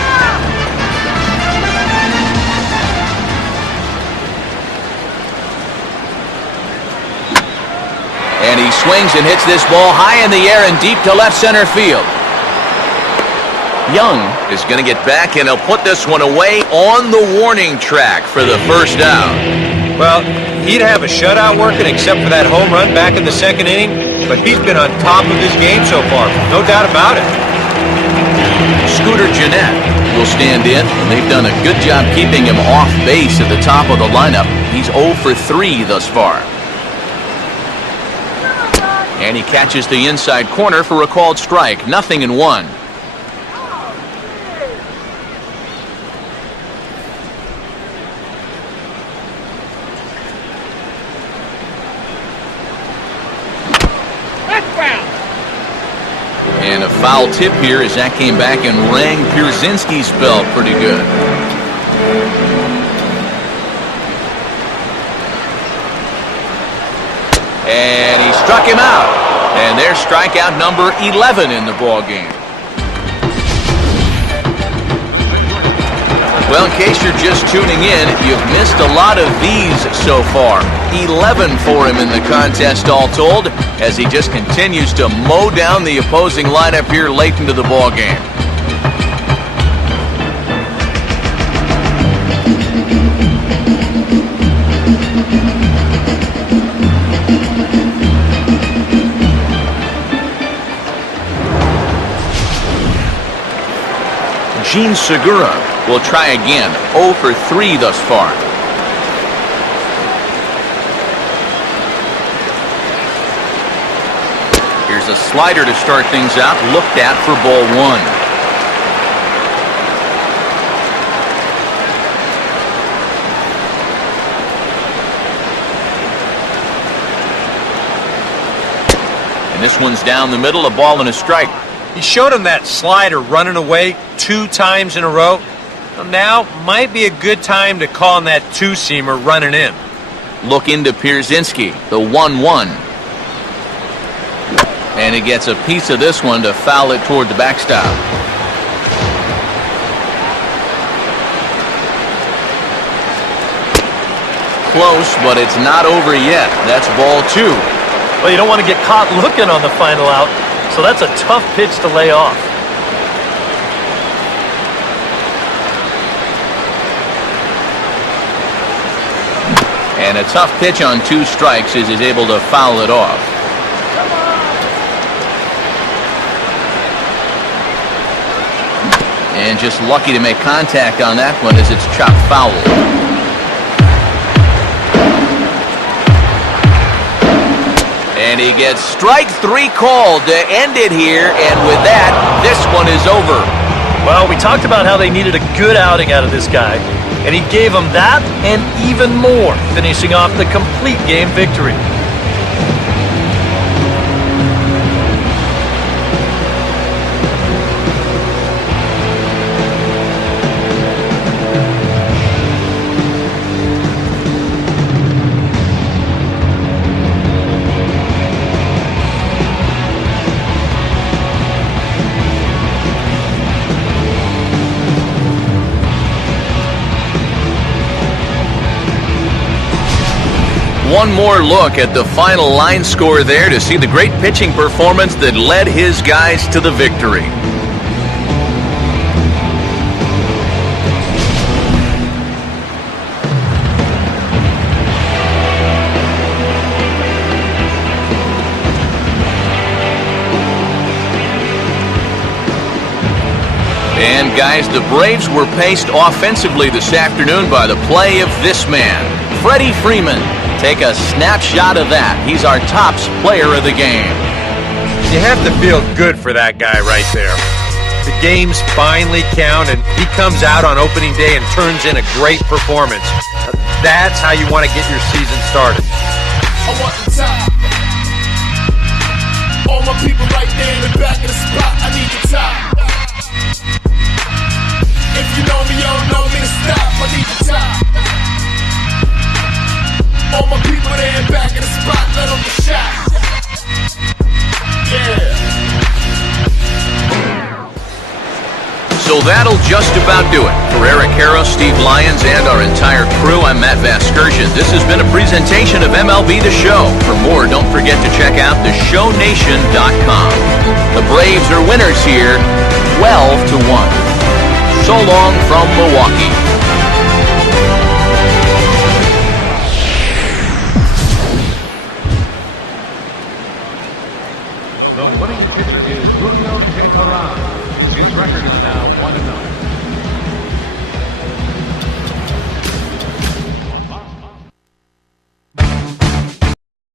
And he swings and hits this ball high in the air and deep to left center field. Young is going to get back, and he'll put this one away on the warning track for the first out. Well, he'd have a shutout working except for that home run back in the 2nd inning, but he's been on top of his game so far, no doubt about it. Scooter Gennett will stand in, and they've done a good job keeping him off base at the top of the lineup. He's 0 for 3 thus far. And he catches the inside corner for a called strike. 0-1. And a Foul tip here as that came back and rang Pierzynski's bell pretty good. And he struck him out. And there's strikeout number 11 in the ball game. Well, in case you're just tuning in, you've missed a lot of these so far. 11 for him in the contest all told, as he just continues to mow down the opposing lineup here late into the ball game. Gene Segura will try again. 0 for 3 thus far. Here's a slider to start things out. Looked at for ball 1. And this one's down the middle, a ball and a strike. He showed him that slider running away 2 times in a row. Well, now might be a good time to call on that 2-seamer running in. Look into Pierzynski, the 1-1. And he gets a piece of this one to foul it toward the backstop. Close, but it's not over yet. That's ball 2. Well, you don't want to get caught looking on the final out. So that's a tough pitch to lay off. And a tough pitch on 2 strikes as he's able to foul it off. And just lucky to make contact on that one as it's chopped foul. And he gets strike 3 called to end it here, and with that, this one is over. Well, we talked about how they needed a good outing out of this guy, and he gave them that and even more, finishing off the complete game victory. One more look at the final line score there to see the great pitching performance that led his guys to the victory. And guys, the Braves were paced offensively this afternoon by the play of this man, Freddie Freeman. Take a snapshot of that. He's our tops player of the game. You have to feel good for that guy right there. The games finally count, and he comes out on opening day and turns in a great performance. That's how you want to get your season started. I want the top. All my people right there in the back of the spot. I need the top. If you know me, you don't know me to stop. I need the top. All my people there in back of the spot, let them get shot. Yeah. So that'll just about do it. For Eric Harrow, Steve Lyons, and our entire crew, I'm Matt Vasgersian. This has been a presentation of MLB The Show. For more, don't forget to check out theshownation.com. The Braves are winners here, 12-1. So long from Milwaukee.